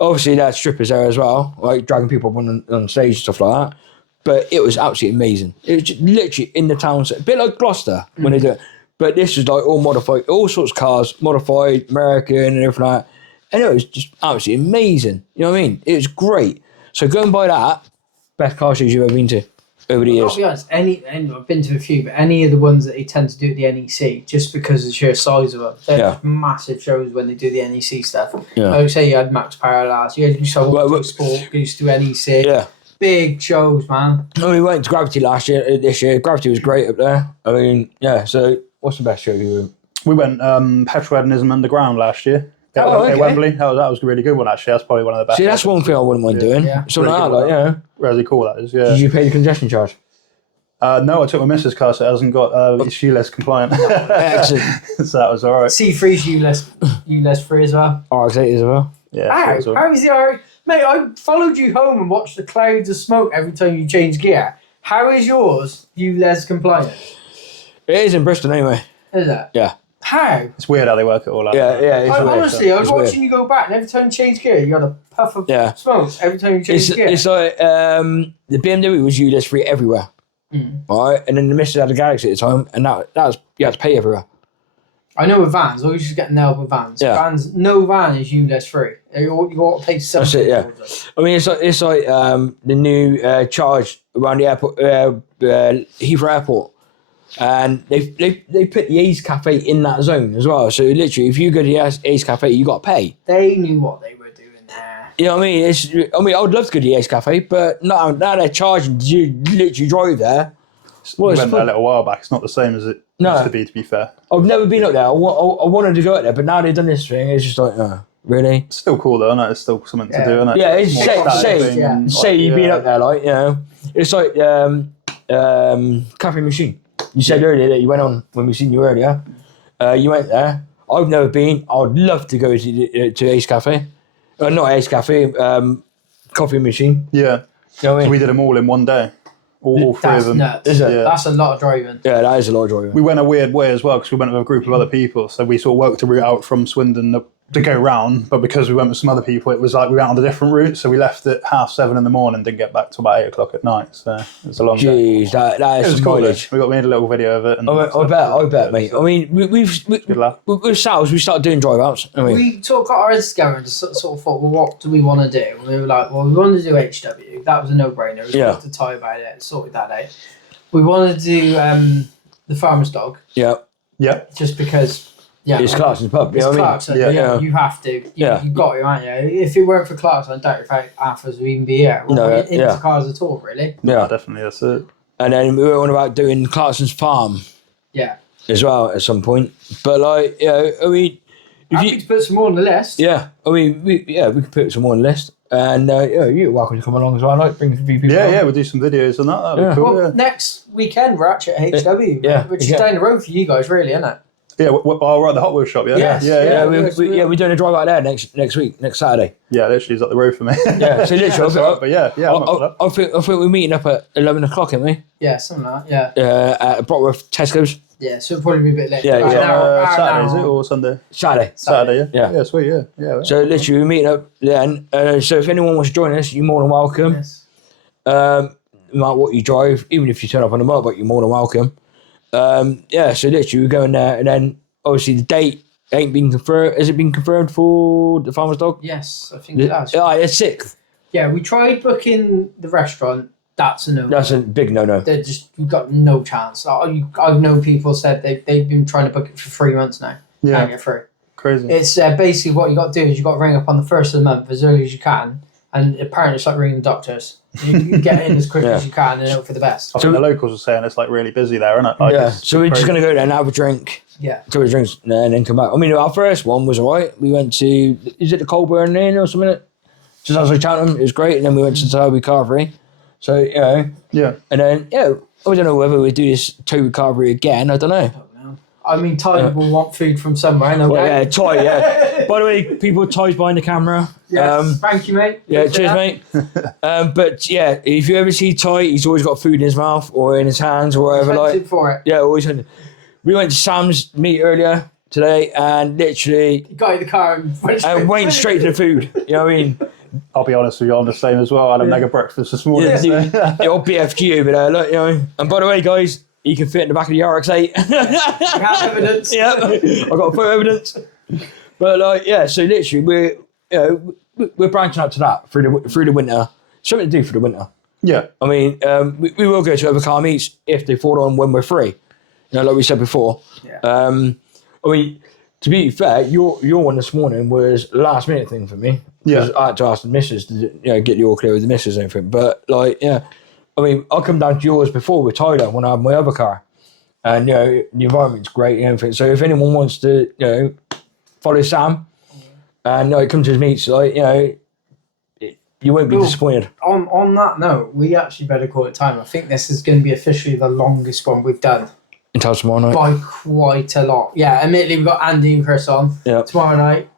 Obviously, there's strippers there as well, like dragging people up on stage and stuff like that. But it was absolutely amazing. It was just literally in the town centre. A bit like Gloucester when they do it. But this was like all modified, all sorts of cars, modified, American and everything like that. And it was just absolutely amazing. You know what I mean? It was great. So go and buy that. Best car shows you've ever been to over the years. I'll be honest, I've been to a few, but any of the ones that they tend to do at the NEC, just because of the sheer size of them, they're just massive shows when they do the NEC stuff. Yeah. Like say you had Max Power last, you used to Sport, you used to do NEC. Yeah. Big shows, man. I mean, we went to Gravity this year. Gravity was great up there. I mean, yeah, so what's the best show you were? We went Petrolheadonism Underground last year. At Wembley. That was a really good one, actually. That's probably one of the best. See, that's one thing I wouldn't mind doing. Yeah. Something like that, yeah. Really cool, that is, yeah. Did you pay the congestion charge? No, I took my missus' car, so it hasn't got, it's ULEZ compliant. Excellent. So that was all right. C3's ULEZ free as well. RX-8 as well. Yeah. How is the RX? Mate, I followed you home and watched the clouds of smoke every time you change gear. How is yours ULEZ compliant? It is in Bristol anyway. Is it? Yeah. How? It's weird how they work it all out. Yeah. It's weird. Honestly, I was It's watching weird. you go back, and every time you change gear, you got a puff of Yeah. smoke every time you change gear. It's like the BMW was ULEZ free everywhere. Right, and then the missus had a Galaxy at the time, and that was you had to pay everywhere. I know with vans, always just get nailed with vans. Yeah. No van is ULEZ free. You ought to pay something. That's it, yeah. I mean, it's like the new charge around the airport, Heathrow Airport, and they put the Ace Cafe in that zone as well. So literally, if you go to the Ace Cafe, you got to pay. They knew what they were doing there. You know what I mean? I would love to go to the Ace Cafe, but now they're charging. You literally drive there. We went there a little while back. It's not the same as it used to be fair. I've never been up there. I wanted to go up there, but now they've done this thing. It's just like, really? It's still cool though, isn't it? It's still something to do, isn't it? Yeah, it's more say static thing and, you've been up there, like, you know. It's like Cafe Machine. You said earlier that you went on when we seen you earlier. You went there. I've never been. I would love to go to Ace Cafe. Not Ace Cafe, Coffee Machine. Yeah. You know what I mean? So we did them all in one day. All three That's of them. nuts. Is it? Yeah. That's a lot of driving. Yeah, that is a lot of joy. We went a weird way as well because we went with a group of other people. So we sort of worked a route out from Swindon to go round, but because we went with some other people, it was like we went on a different route. So we left at 7:30 in the morning, didn't get back till about 8 o'clock at night. So it was a long day. Jeez, that It is was some cool. mileage. We made a little video of it. And I bet, mate. I mean, Good laugh. with sales, we started doing drive outs. I mean, We got our heads together and just sort of thought, well, what do we want to do? And we were like, well, we want to do HW. That was a no-brainer. We spoke to Ty about it, sorted that out. We wanted to do the Farmer's Dog, yeah, just because, it's Clarkson's pub. You it's know what I mean? Clarkson. Yeah. You have to. Yeah. You've got to, aren't you? If it weren't for Clarkson, I doubt if half of us would even be here. We're not into cars at all, really. Yeah, Definitely. That's it. and then we were on about doing Clarkson's farm Yeah. as well at some point. But like, you know, I mean, Happy to put some more on the list. yeah, I mean, we could put some more on the list, and you're welcome to come along as well. Like, bring a few people. Yeah, on. yeah, we'll do some videos on that. That'd be cool. Well, Yeah, next weekend we're actually at HW, which is down the road for you guys, really, isn't it? yeah. We're at the Hot Wheels shop. Yeah, Yes. yeah. We're doing a drive out there next week, next Saturday. Yeah, literally, it's up the road for me. Yeah, so literally, That's all right, but yeah. I'm up for that. I think we're meeting up at 11 o'clock, aren't we? Yeah, something like that. Yeah. At Brockworth Tesco's. Yeah, so it'll probably be a bit late. Yeah, About yeah. an hour, Saturday, is an it, hour. or Sunday? Saturday. Saturday, yeah. Yeah. Yeah, sweet, yeah. So literally, we're meeting up then. So if anyone wants to join us, you're more than welcome. Yes. No matter what you drive, even if you turn up on a motorbike, you're more than welcome. So literally, we're going there, and then obviously the date ain't been confirmed. Has it been confirmed for the Farmer's Dog? Yes, I think it has. It's 6th. Yeah, we tried booking the restaurant. That's a no. That's a big no-no. We've got no chance. I've known people said they've been trying to book it for 3 months now. Yeah. Can't get through. Crazy. It's basically what you got to do is you got to ring up on the first of the month as early as you can, and apparently it's like ringing doctors. You get in as quick as you can and hope for the best. I think the locals are saying it's like really busy there, isn't it? Like, Yeah, it's so we're just crazy. going to go there and have a drink. Yeah. Couple of drinks and then come back. I mean, our first one was alright. We went to, is it the Colburn Inn or something? Just outside Cheltenham. It was great. And then we went to Toby Carvery. So, you know. Yeah. And then, I don't know whether we do this Toby Carvery again. I don't know. I mean, Ty will want food from somewhere. No Well, doubt. yeah, Ty, yeah. By the way, people, Ty's behind the camera. Yes. Thank you, mate. Yeah, Appreciate cheers, that. mate. But yeah, if you ever see Ty, he's always got food in his mouth or in his hands or whatever. Thanks Like, for it. yeah, always. we went to Sam's meet earlier today, and literally Got in the car and went straight to the food. You know what I mean? I'll be honest with you, I'm the same as well. I had a mega breakfast this morning. Yeah, so- the old BFG over there, look, you know. And by the way, guys, you can fit in the back of the RX-8. We have evidence. Yeah, I got photo evidence. But like, yeah, so literally we're branching out to that through the winter. Something to do for the winter. yeah. I mean, we will go to other car meets if they fall on when we're free. You know, like we said before. Yeah. I mean, to be fair, your one this morning was a last minute thing for me. Yeah. 'Cause I had to ask the missus to get you all clear with the missus and everything. But like, yeah, I mean, I come down to yours before with Tyler when I had my other car, and the environment's great and everything. So if anyone wants to follow Sam and come to his meets, like you won't be Cool. disappointed. On that note, we actually better call it time. I think this is going to be officially the longest one we've done Until tomorrow night. by quite a lot. Yeah, admittedly, we've got Andy and Chris on tomorrow night.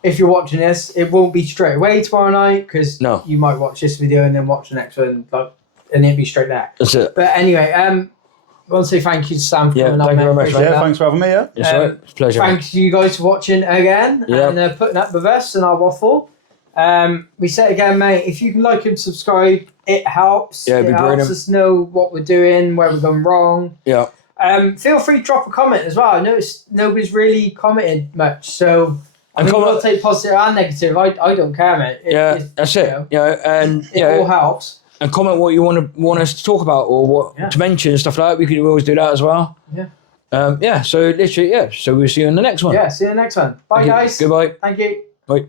If you're watching this, it won't be straight away tomorrow night because No. you might watch this video and then watch the next one, and it'll be straight there. That's it. But anyway, I want to say thank you to Sam for Yeah, coming on. thank you mate. very much, Appreciate Yeah, that. thanks for having me. Yeah. It's all right. It's a pleasure. Thanks to you guys for watching again Yeah. and putting up with us and our waffle. We say it again, mate, if you can like and subscribe, it helps. Yeah, it'd it be helps brilliant. us know what we're doing, where we're going wrong. Yeah. Feel free to drop a comment as well. I noticed nobody's really commented much, so I And mean, comment- we'll take positive and negative. I don't care, mate. That's it. And It all helps. and comment what you want us to talk about or what to mention and stuff like that. We could always do that as well. Yeah. So literally, so we'll see you in the next one. Yeah, see you in the next one. Bye, Thank you. guys. Goodbye. Thank you. Bye.